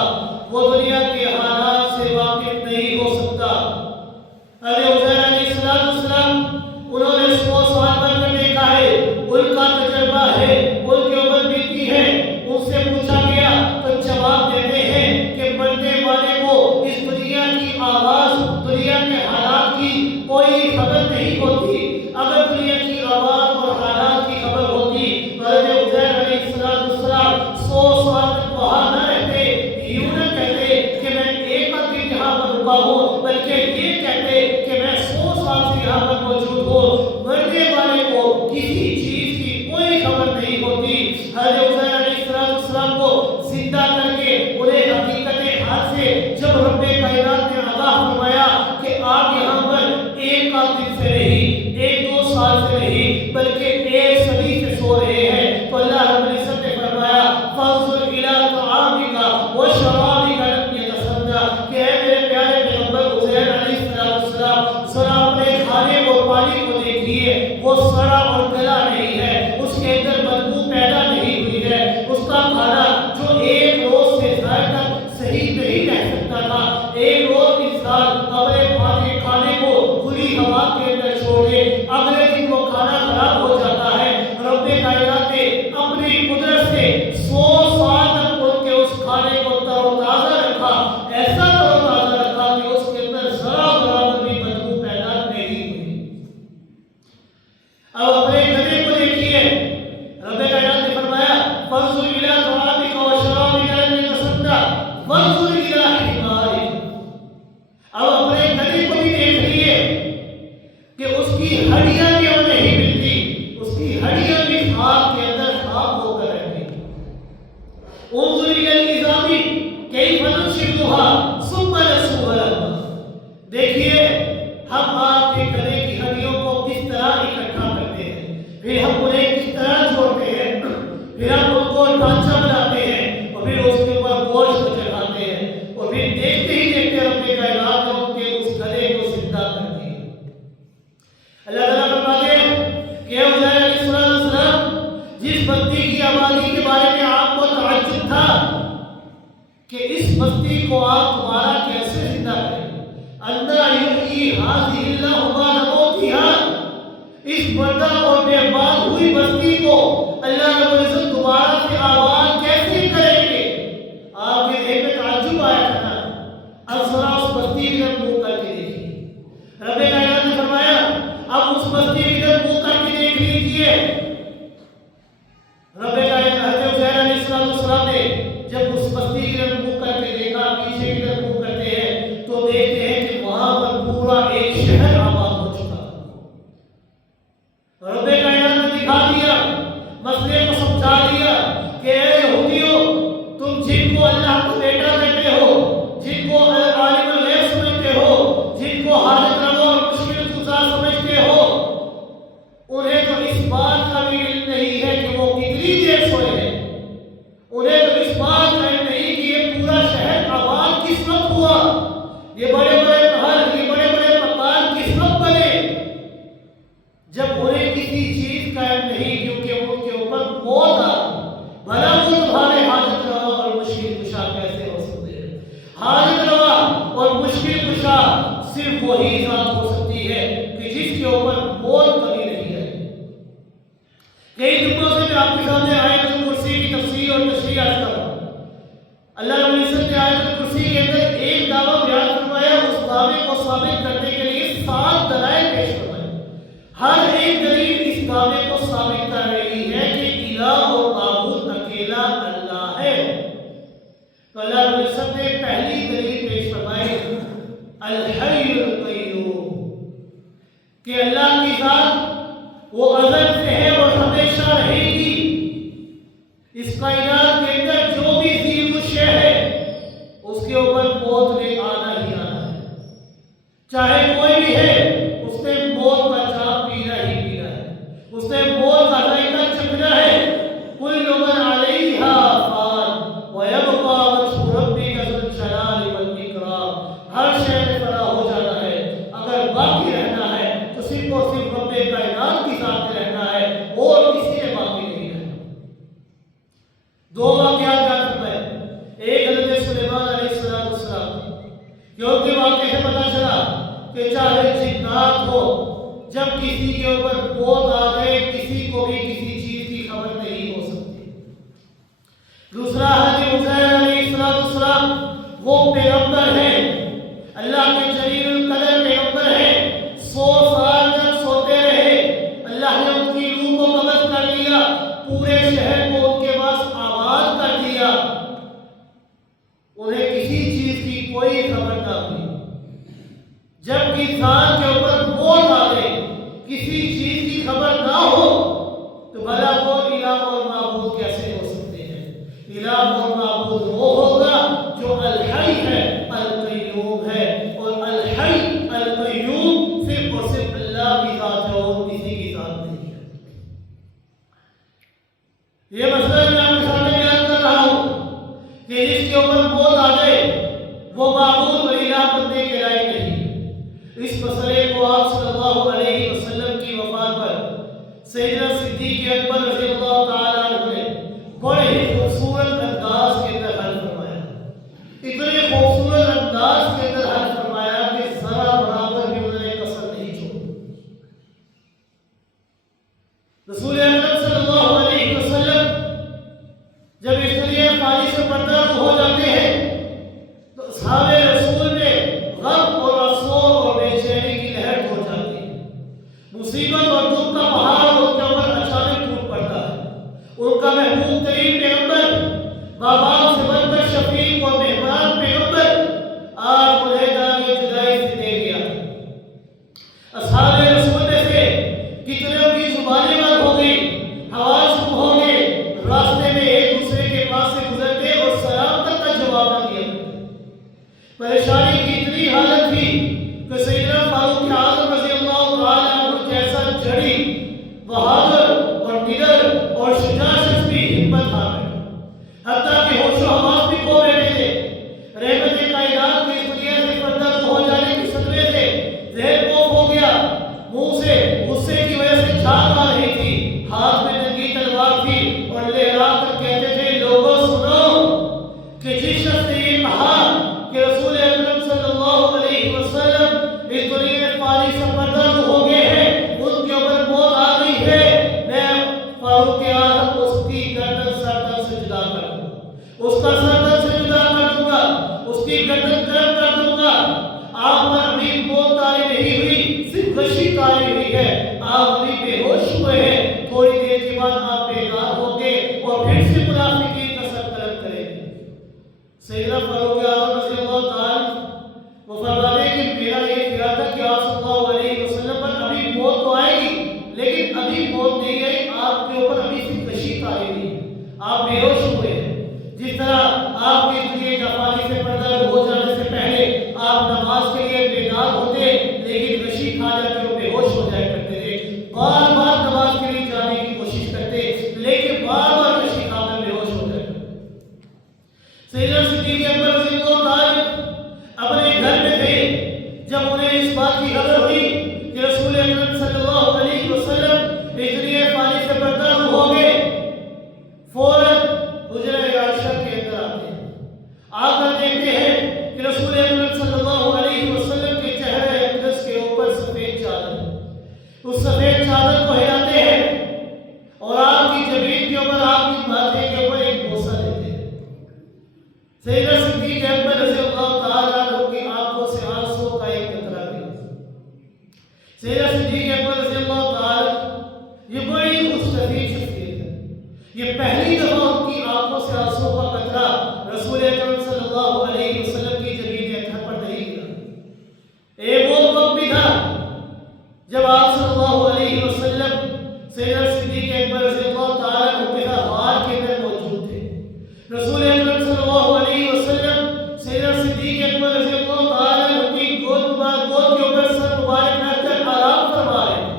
وہ دنیا کے حالات سے واقف نہیں ہو سکتا۔ حضرت عزیر علیہ السلام انہوں نے 100 سال بن کر دیکھا ہے، ان کا تجربہ ہے، ان کے اوپر بیتی ہے۔ ان سے پوچھا گیا تو جواب دیتے ہیں کہ مرنے والے کو اس دنیا کی آواز، دنیا کے حالات کی کوئی خبر نہیں ہوتی۔ اگر دنیا کی آواز اور حالات کی خبر ہوتی تو حضرت عزیر علیہ السلام 100 سال تک وہاں نہ رہتے، یوں نہ کہتے کہ میں ایک دن یہاں پر رکا ہوں، بلکہ یہ کہتے کہ میں 100 سال سے یہاں پر موجود ہوں۔ مرنے والے کو کسی چیز کی کوئی خبر نہیں ہوتی۔ حضرت عزیر علیہ السلام کو زندہ کر کے انہیں حقیقت حال سے جب رب کائنات نے آگاہ فرمایا کہ آپ یہاں پر ایک دن سے نہیں، ایک دو سال سے نہیں، بلکہ ایک صدی سے سو رہے ہیں، تو اللہ رب العزت نے فرمایا فانظر الی طعامک وشرابک لم یتسنى، کہ اے میرے پیارے پیغمبر عزیر علیہ السلام ذرا اپنے کھانے اور پانی کو دیکھیے، وہ سڑا اور گلا نہیں ہے، اس کے اندر بدبو پیدا نہیں ہوئی ہے، اس کا کھانا جو ایک روز سے زائد تک صحیح نہیں رہ سکتا تھا، ایک روز انسان اپنے کھانے کو کھلی ہوا کے اندر چھوڑے، اگلے دن وہ کھانا خراب ہو جاتا ہے۔ رب کائنات نے اپنی قدرت سے 100 سال تک ان کے اس کھانے کو تر و تازہ رکھا، ایسا تر و تازہ رکھا کہ اس کے اندر ذرا برابر بھی بدبو پیدا نہیں ہوئی۔ اب اپنے گدھے کو دیکھیے، رب کائنات نے فرمایا فانظر الی طعامک وشرابک لم یتسنى وانظر الی حمارک۔ اب اپنے گدھے کو بھی دیکھ لیے کہ اس کی ہڈیاں بھی اب نہیں ملتی، اس کی ہڈیاں بھی خاک کے اندر خاک ہو کر رہتی۔ انظر الی العظام کیف ننشزها ثم نكسوها لحما، دیکھیے ہم آپ کے گدھے کی ہڈیوں کو کس طرح اکٹھا کرتے ہیں، پھر ہم انہیں کس طرح جوڑتے ہیں، پھر ہم ان کو ڈھانچہ بناتے ہیں، اور پھر اس کے اوپر گوشت کو چڑھاتے ہیں، اور پھر دیکھتے ہی دیکھتے رب کائنات نے ان کے اس گدھے کو زندہ کر دیا۔ اللہ تعالیٰ فرماتے ہیں کہ عزیر علیہ السلام جس بستی کی آبادی کے بارے میں آپ کو تعجب تھا کہ اس بستی کو آپ دوبارہ کیسے زندہ کریں، اندر یحیی ہذہ اللہ بعد موتها، اس مردہ اور بے باد ہوئی بستی کو اللہ رب العزت دوبارہ سے آباد کیسے کریں گے۔ آپ کے ذہن میں تعجب آیا تھا، اب ذرا اس بستی کی طرف منہ کر کے دیکھیے۔ رب کائنات نے فرمایا اب اس بستی کی طرف منہ کر کے دیکھ لیجیے۔ رب کائنات حضرت عزیر علیہ السلام نے جب اس بستی کی طرف منہ کر کے دیکھا، پیچھے کی طرف منہ کرتے ہیں تو دیکھتے ہیں کہ وہاں پر صرف وہی ذات ہو سکتی ہے کہ جس کے اوپر موت کبھی نہیں ہے۔ کئی جملوں سے میں آپ کے سامنے آیت الکرسی کی تفسیر اور تشریح عرض کر رہا ہوں۔ اللہ رب العزت نے آیت الکرسی کے اندر ایک دعویٰ بیان فرمایا، اس دعوے کو ثابت کرنے کے لیے 7 دلائل پیش فرمائے۔ ہر ایک دلیل اس دعوے کو ثابت کر رہی ہے کہ الہ اور معبود اکیلا اللہ ہے۔ تو اللہ رب العزت نے پہلی دلیل پیش فرمائی الحی القیوم، کہ اللہ کی ذات وہ ازل سے ہے اور ہمیشہ رہے گی۔ اس کائنات کے اندر جو بھی زیر و شے ہے اس کے اوپر موت نے آنا ہی آنا ہے، چاہے کوئی بھی ہے اس نے موت کا جام پینا ہی پینا ہے، اس نے موت کا ذائقہ چکھنا ہے۔ کل من علیہا فان ویبقى وجہ ربک ذو الجلال والاکرام، ہر شے میں فنا ہو جانا ہے، اگر باقی رہنا ہے تو صرف اور صرف رب کائنات کی ذات میں رہنا ہے اور کسی نے باقی نہیں رہنا۔ 2 واقعات بیان فرمائے، ایک حضرت سلیمان علیہ السلام کہ ان کے واقعے سے پتہ چلا کہ چاہے جنات ہو، جب کسی کے اوپر موت آ گئے کسی کو بھی کسی چیز کی خبر نہیں ہو سکتی۔ دوسرا حضرت عزیر علیہ السلام، وہ پیغمبر ہیں، اللہ کے جلیل القدر پیغمبر ہیں، 100 سال تک سوتے رہے، اللہ نے ان کی روح کو قبض کر لیا، پورے شہر کو ان کے پاس آباد کر دیا، انہیں کسی چیز کی کوئی خبر نہ ہوئی۔ جب انسان کے اوپر موت آ گئی کسی چیز کی خبر نہ ہو تو بھلا وہ الہ اور معبود کیسے ہو سکتے ہیں؟ الہ اور معبود وہ ہوگا جو الحی ہے، القیوم ہے، اور الحی القیوم صرف اور صرف اللہ کی ذات ہے اور کسی کی ذات نہیں ہے۔ یہ مسئلہ میں آپ کے سامنے بیان کر رہا ہوں کہ جس کے اوپر موت آ جائے وہ معبود و الہ بننے کے لائق نہیں۔ اس مسئلے کو آپ صلی اللہ علیہ وسلم کی وفات پر سیدنا صدیق اکبر رضی اللہ تعالیٰ عنہ نے بڑے ہی خوبصورت انداز کے اندر حل فرمایا، اتنے خوبصورت انداز کے اندر حل فرمایا کہ ذرا برابر بھی انہوں نے کسر نہیں چھوڑی۔ رسول اکرم صلی اللہ علیہ وسلم جب اس دنیا فانی سے پردہ ہو جاتے ہیں تو اصحاب رسول میں غم اور افسوس اور بے چینی کی لہر ہو جاتی ہے، مصیبت اور دکھ کا پہاڑ ان کے اوپر اچانک ٹوٹ پڑتا ہے۔ ان کا محبوب ترین پیغمبر، بابا سے بن کر شفیق اور مہمان پیغمبر آج انہیں جانے جدائی سے دے گیا۔ اصحاب رسول میں سے کتنے کی زبانیں بند ہو گئی، حواس گم ہو گئے، راستے میں ایک دوسرے کے پاس سے گزرتے اور سلام تک کا جواب نہ دیا۔ پریشانی کی اتنی حالت تھی کہ سیدنا فاروق اعظم رضی اللہ تعالیٰ عنہ جیسا جڑی، بہادر اور نڈر اور شجاع شخص بھی ہمت ہار گئے، حتیٰ کہ ہوش و حواس بھی کھو بیٹھے تھے۔ رحمت کائنات کی اس دنیا سے پردہ ہو جانے کے صدمے سے ذہن کوف ہو گیا، منہ سے غصے کی وجہ سے جھاگ آ رہی تھی، ہاتھ میں ننگی تلوار تھی اور لہرا کر کہتے تھے لوگوں سنو کہ جس شخص نے یہ کہا کہ رسول اکرم صلی اللہ علیہ وسلم اس دنیا میں فانی سے پردہ ہو گئے ہیں، ان کے اوپر موت آ گئی ہے، میں فاروق اعظم اس کی گردن سر سے جدا کر دوں گا، اس کا سر سے جدا کر دوں گا، اس کی گردن گرم کر دوں گا۔ آپ پر ابھی موت طاری نہیں ہوئی، صرف غشی طاری ہوئی ہے، آپ ابھی بے ہوش ہوئے ہیں، تھوڑی دیر کے بعد آپ بیدار ہوں گے اور پھر سے منافقین کا سر قلم کریں گے۔ سیدنا فاروق اعظم رضی اللہ تعالیٰ وہ فرماتے ہیں کہ میرا یہ خیال تھا کہ آپ صلی اللہ علیہ وسلم پر ابھی موت تو آئے گی لیکن ابھی موت نہیں گئی، آپ کے اوپر ابھی صرف غشی طاری ہوئی ہے، آپ بے ہوش ہوئے ہیں۔ جس طرح آپ کے لیے جفانی سے پردہ ہو جانے سے پہلے آپ نماز کے لیے بیدار ہوتے لیکن غشی کھا جاتے اور بے ہوش ہو جایا کرتے تھے، بار بار نماز کے لیے جانے کی کوشش کرتے سیدنا صدیق اکبر رضی اللہ تعالی یہ بڑی خوشنصیب شخصیت ہے. یہ پہلی دفعہ ان کی آنکھوں سے آنسو کا قطرہ رسول اکرم صلی اللہ علیہ وسلم کی جبین اطہر پر نہیں گرا. ایک وہ وقت بھی تھا جب آپ صلی اللہ علیہ وسلم سیدنا صدیق اکبر رضی اللہ تعالیٰ عنہ کے ساتھ غار کے اندر موجود تھے. رسول اکرم صلی اللہ علیہ وسلم سیدنا صدیق اکبر رضی اللہ تعالیٰ عنہ کی گود کے اوپر سر مبارک رکھ کر آرام فرما رہے ہیں.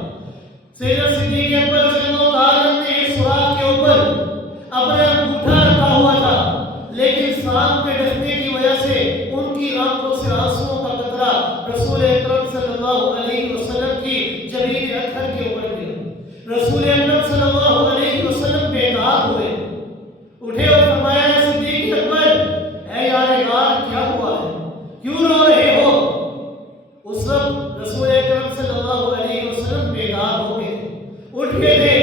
سیدنا صدیق اکبر رضی اللہ تعالیٰ عنہ نے ایک سراخ کے اوپر اپنا انگوٹھا رکھا ہوا تھا، لیکن سانپ کے ڈسنے کی وجہ سے ان کی آنکھوں سے آنسوؤں کا قطرہ رسول اکرم صلی اللہ علیہ وسلم کی جبین اطہر کے اوپر گرا. رسول اکرم صلی اللہ علیہ وسلم بیدار ہوئے، اٹھے اور فرمایا اے صدیق اکبر، اے یار غار کیا ہوا ہے، کیوں رو رہے ہو؟ اس وقت رسول اکرم صلی اللہ علیہ وسلم بیدار ہو گئے، اٹھ گئے تھے.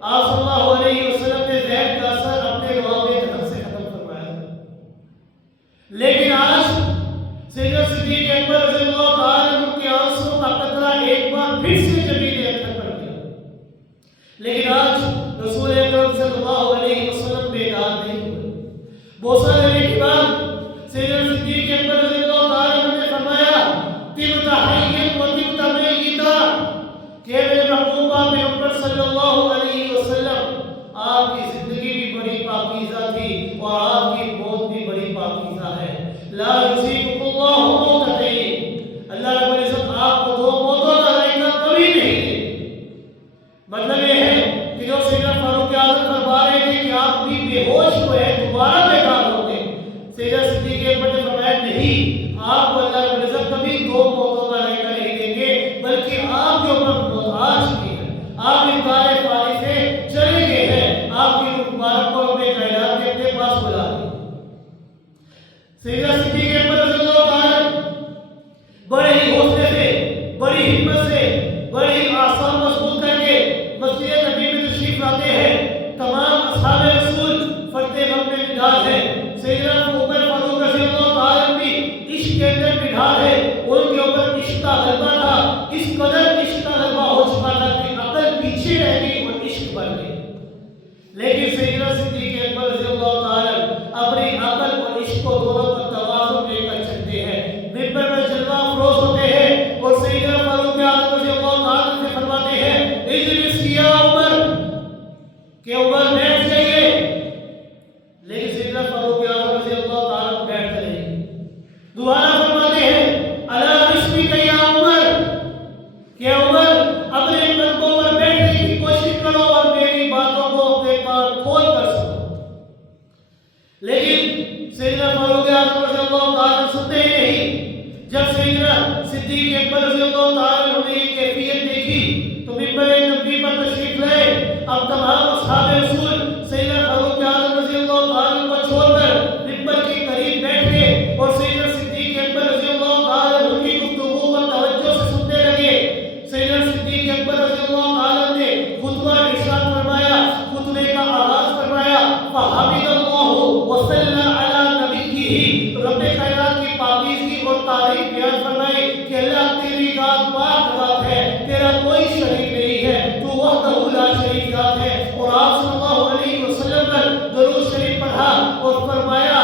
آپ صلی اللہ علیہ وسلم نے زہر کا اثر اپنے لباب دہن سے ختم فرمایا تھا. لیکن آج سیدنا صدیق اکبر رضی اللہ تعالیٰ عنہ کے آنسوں کا قطرہ ایک بار پھر سے جبین اطہر پر گرا. لیکن آج رسول اکرم صلی اللہ علیہ وسلم بیدار نہیں ہوئے. بوسہ لینے کے بعد سیدنا صدیق اکبر رضی اللہ تعالیٰ عنہ نے فرمایا طبت حیا و طبت میتا، کہ میرے محبوب پیغمبر صلی اللہ علیہ وسلم آپ کی زندگی بھی بڑی پاکیزہ تھی اور آپ کی موت بھی بڑی پاکیزہ ہے. لا یصیبکم اللہ موتتین، اللہ رب العزت آپ کو دو موتوں کا ذائقہ کبھی نہیں دے. مطلب یہ ہے کہ جو سیدنا فاروق اعظم فرما رہے تھے کہ آپ بھی بے ہوش ہوئے دوبارہ بیدار ہوں گے، سیدنا صدیق اکبر نے فرمایا نہیں، آپ کو اللہ رب العزت کبھی دو موتوں کا ذائقہ نہیں دیں گے، بلکہ آپ کے اوپر موت آ چکی ہے، آپ اس دار فانی سے چلے گئے ہیں، آپ کی روح مبارک کو اپنے کائنات کے اپنے پاس بلا لیں. سیدنا صدیق اکبر رضی اللہ تعالیٰ بڑے ہی حوصلے سے، بڑی ہمت سے، بڑی اعصاب مضبوط کر کے مسجد نبی میں تشریف لاتے ہیں. تمام اصحاب رسول فرد غم میں نڈھال ہیں. سیدنا عمر فاروق رضی اللہ تعالیٰ بھی عشق کے اندر نڈھال ہے، ان کے اوپر عشق کا غلبہ تھا. اس قدر عشق کا غلبہ ہو چکا تھا کہ عقل پیچھے رہ گئی اور عشق بڑھ گئی. لیکن سیدنا صدیق اکبر رضی اللہ تعالیٰ اپنی عقل اور عشق کو دونوں پر توازن لے کر چلتے ہیں، منبر میں جلوہ افروز ہوتے ہیں اور سیدنا فاروق اعظم رضی اللہ تعالیٰ سے فرماتے ہیں اجلس یا عمر، کہ عمر بیٹھ جائیے. لیکن سیدنا فاروق اعظم رضی اللہ تعالیٰ بیٹھ جائیے. دوبارہ فرماتے ہیں الا رسمک یا عمر، کہ عمر اپنے قدموں پر بیٹھنے کی کوشش کرو اور میری باتوں کو اپنے کان کھول کر سنو. لیکن سیدنا فاروق اعظم رضی اللہ تعالیٰ سنتے ہی نہیں. جب سیدنا صدیق اکبر رضی اللہ تعالیٰ نے یہ کیفیت دیکھی تو منبر نبوی پر تشریف لائے. اب تمام اصحاب رسول سیدنا فاروق اعظم رضی اللہ تعالیٰ کو چھوڑ کر منبر کے قریب بیٹھ گئے اور سیدنا صدیق اکبر رضی اللہ تعالیٰ کی گفتگو کو توجہ سے سننے لگے. سیدنا صدیق اکبر رضی اللہ تعالیٰ نے خطبہ ارشاد فرمایا، خطبے کا آغاز فرمایا فحمد اللہ وصلی علی نبیہ، رب کائنات کی پاکیزگی اور تعریف بیان فرمائی کہ اللہ تیری ذات پاک ذات ہے، تیرا کوئی شریک نہیں ہے، تو وحدہ لا شریک ذات ہے. اور آپ صلی اللہ علیہ وسلم پر درود شریف پڑھا اور فرمایا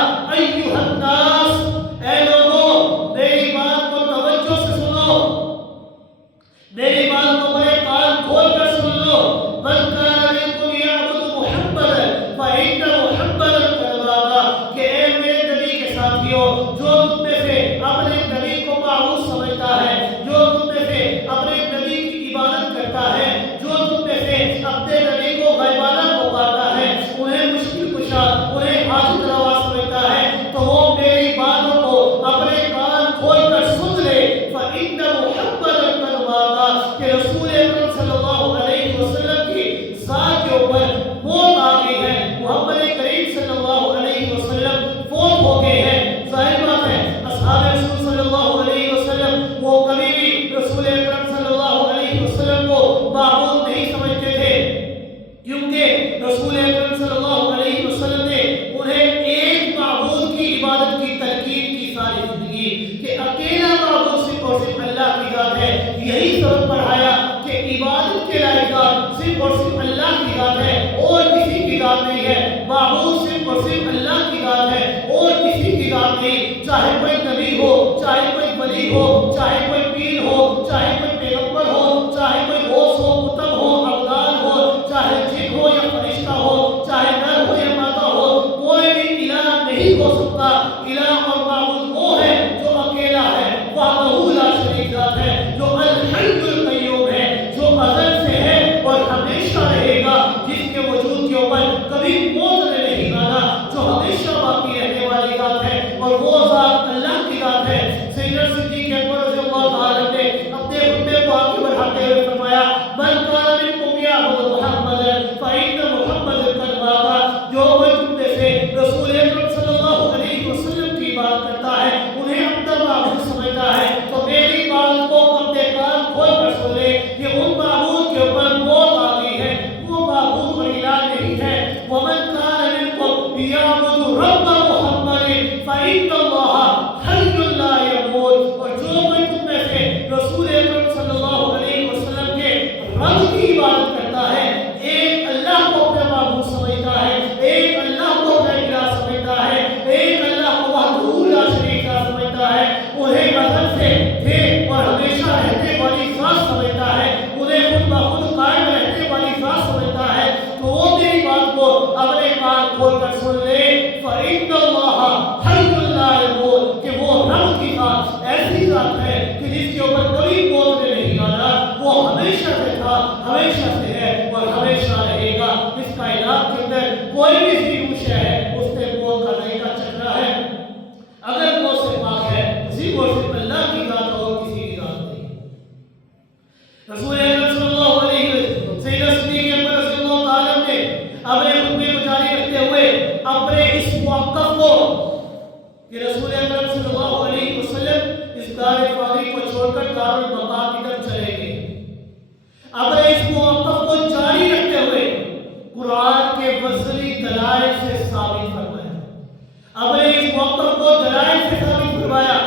یہی سبق پڑھایا کہ عبادت کے لائق ذات صرف اور صرف اللہ کی ذات ہے اور کسی کی ذات نہیں ہے، معبود صرف اور صرف اللہ کی ذات ہے اور کسی کی ذات نہیں، چاہے کوئی نبی ہو، چاہے کوئی ولی ہو، چاہے کوئی پیر ہو، چاہے کوئی پیغمبر ہو، چاہے کوئی غوث ہو، کتب ہو، ابدال ہو، چاہے جن ہو یا فرشتہ ہو، چاہے نر ہو یا مادہ ہو، کوئی بھی الہ نہیں ہو سکتا۔ الہ اور معبود وہ ہے جو اکیلا ہے، وحدہ لا شریک ذات ہے، جو الحی القیوم ہے، جو ازل سے ہے اور ہمیشہ رہے گا، جس کے وجود کے اوپر کبھی موت نے نہیں آنا، جو ہمیشہ باقی رہنے والی ذات ہے، اور وہ ذات اللہ کی ذات ہے۔ سیدنا صدیق اکبر رضی اللہ تعالیٰ نے اپنے خطبے کو آگے بڑھاتے ہوئے فرمایا، من کان منکم یعبد محمدا فإن محمدا قد مات، جو کوئی تم میں سے رسول اکرم صلی اللہ علیہ وسلم کی بات کرتا ہے، انہیں اپنا معبود سمجھتا ہے، تو میری بات کو اپنے کان کھول کر سن لے کہ ان معبود کے اوپر موت آ گئی ہے، وہ معبود اور الہ نہیں ہے۔ ومن کان منکم یعبد رب محمد فإن اللہ حی لا یموت، اور جو کوئی تم میں سے رسول اکرم صلی اللہ علیہ وسلم کے رب کی عبادت کرتا ہے، ایک اللہ کو اپنا معبود سمجھتا ہے، ایک اللہ کو اپنا الہ سمجھتا ہے، ایک اللہ کو وحدہ لا شریک لا سمجھتا ہے، انہیں ازل سے تھے اور ہمیشہ رہنے والی ذات سمجھتا ہے، انہیں خود بخود قائم رہنے والی ذات سمجھتا ہے، تو وہ میری بات کو اپنے کان کھول کر سن لے، فإن اللہ حی لا یموت، کہ وہ رب کی ذات ایسی ذات ہے کہ جس کے اوپر کبھی موت نے نہیں آنا، وہ ہمیشہ سے تھا، ہمیشہ سے ہے اور ہمیشہ رہے گا۔ اس کائنات کے اندر کوئی بھی زندہ شے ہے اس نے موت کا ذائقہ چکھا ہے، اگر موت سے پاک ہے تو صرف اور صرف اللہ کی ذات اور کسی کی ذات نہیں۔ رسول اکرم صلی اللہ علیہ وسلم سیدنا صدیق اکبر رضی اللہ تعالیٰ نے اپنے خطبے کو جاری رکھتے ہوئے اپنے اس موقف کو کہ رسول اکرم صلی اللہ علیہ وسلم اس دار فانی کو چھوڑ کر دار البقاء کی طرف چلے گئے، اپنے اس موقف کو جاری رکھتے ہوئے قرآن کے وصلی دلائل سے ثابت فرمایا، اپنے اس موقف کو دلائل سے ثابت فرمایا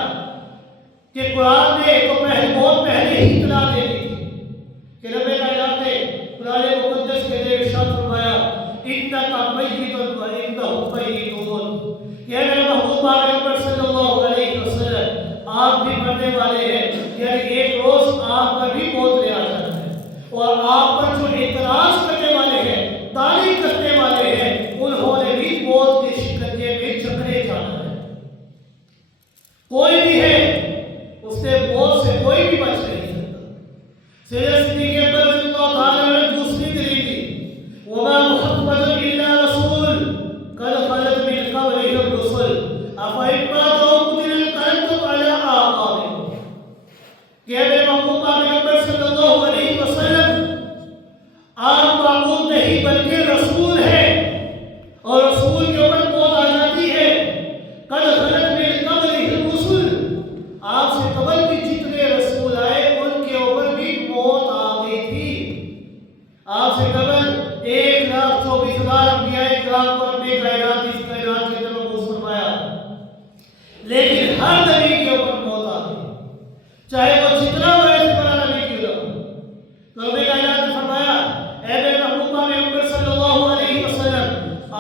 کہ قرآن نے تو بہت پہلے ہی اطلاع دے دی تھی کہ رب کائنات نے قرآن مقدس کے ذریعے ارشاد فرمایا، انک میت و انہم میتون، کہ میرے محبوب پیغمبر صلی اللہ علیہ وسلم آپ بھی مرنے والے ہیں، یعنی ایک روز آپ پر بھی موت لے آ جاتا ہے، اور آپ پر جو اعتراض کرنے والے ہیں، تعلیم کرنے والے ہیں، انہوں نے بھی موت کے شکنجے میں جکڑے جانا ہے۔ کوئی بھی ہے اس سے موت سے کوئی بھی بچ نہیں سکتا۔ سیدنا صدیق اکبر رضی اللہ تعالیٰ نے دوسری دلیل دی، وما محمد الا رسول قد خلت من قبلہ الرسل افإن مات أو قتل انقلبتم على أعقابكم، کہ میرے محبوب پیغمبر صلی اللہ علیہ وسلم آپ معبود نہیں بلکہ رسول ہیں، اور رسول کے اوپر موت آ جاتی ہے۔ قد خلت من قبلہ الرسل، آپ سے قبل بھی جتنے رسول آئے ان کے اوپر بھی موت آ گئی تھی۔ آپ سے قبل 1,24,000 انبیاء کرام کو اپنے کائنات اس کائنات کی طرف مبعوث فرمایا، لیکن ہر نبی کے اوپر موت آ گئی، چاہے وہ جتنا بڑے سے بڑا نبی کیوں نہ ہو۔ تو رب کائنات نے فرمایا، اے میرے محبوب پیغمبر صلی اللہ علیہ وسلم،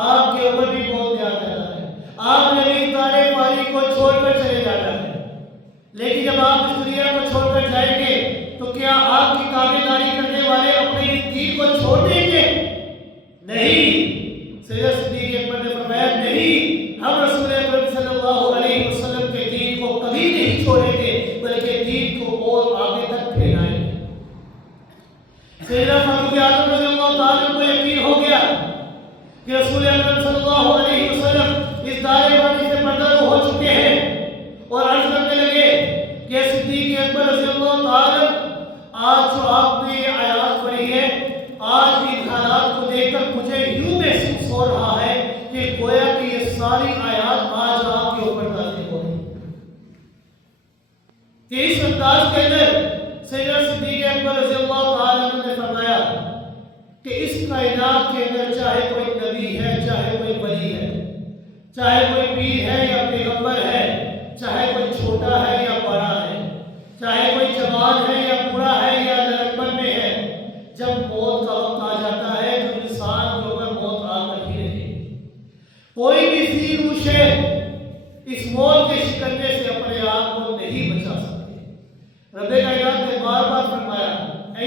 آپ کے اوپر بھی موت آ جانا ہے، آپ نے بھی دار فانی کو چھوڑ کر چلے جانا ہے، لیکن جب آپ اس دنیا کو چھوڑ کر جائیں گے تو کیا آپ کی تابعداری کرنے والے اپنے اس دین کو چھوڑ دیں گے؟ نہیں۔ سیدنا صدیق اکبر نے فرمایا، نہیں، ہم رسول اکرم صلی اللہ علیہ وسلم کے دین کو کبھی نہیں چھوڑیں گے، بلکہ دین کو اور آگے تک پھیلائیں گے۔ سیدنا فاروق اعظم رضی اللہ تعالیٰ کو یقین ہو گیا کہ رسول اکرم صلی اللہ علیہ وسلم اس دار فانی سے پردہ ہو چکے ہیں، اور عرض کرنے لگے کہ صدیق اکبر رضی اللہ تعالیٰ، آج جو آپ نے یہ آیات پڑھی ہے، آج ان حالات کو دیکھ کر مجھے یوں محسوس ہو رہا ہے کہ گویا کہ یہ ساری آیات آج آپ کے اوپر نازل ہو رہی ہیں۔ کہ اس انداز کے اندر سیدنا صدیق اکبر رضی اللہ تعالیٰ نے فرمایا کہ اس کائنات کے اندر چاہے کوئی نبی ہے، چاہے کوئی ولی ہے، چاہے کوئی پیر ہے یا پیغمبر ہے، چاہے کوئی چھوٹا ہے یا بڑا ہے، چاہے کوئی جوان ہے یا بوڑھا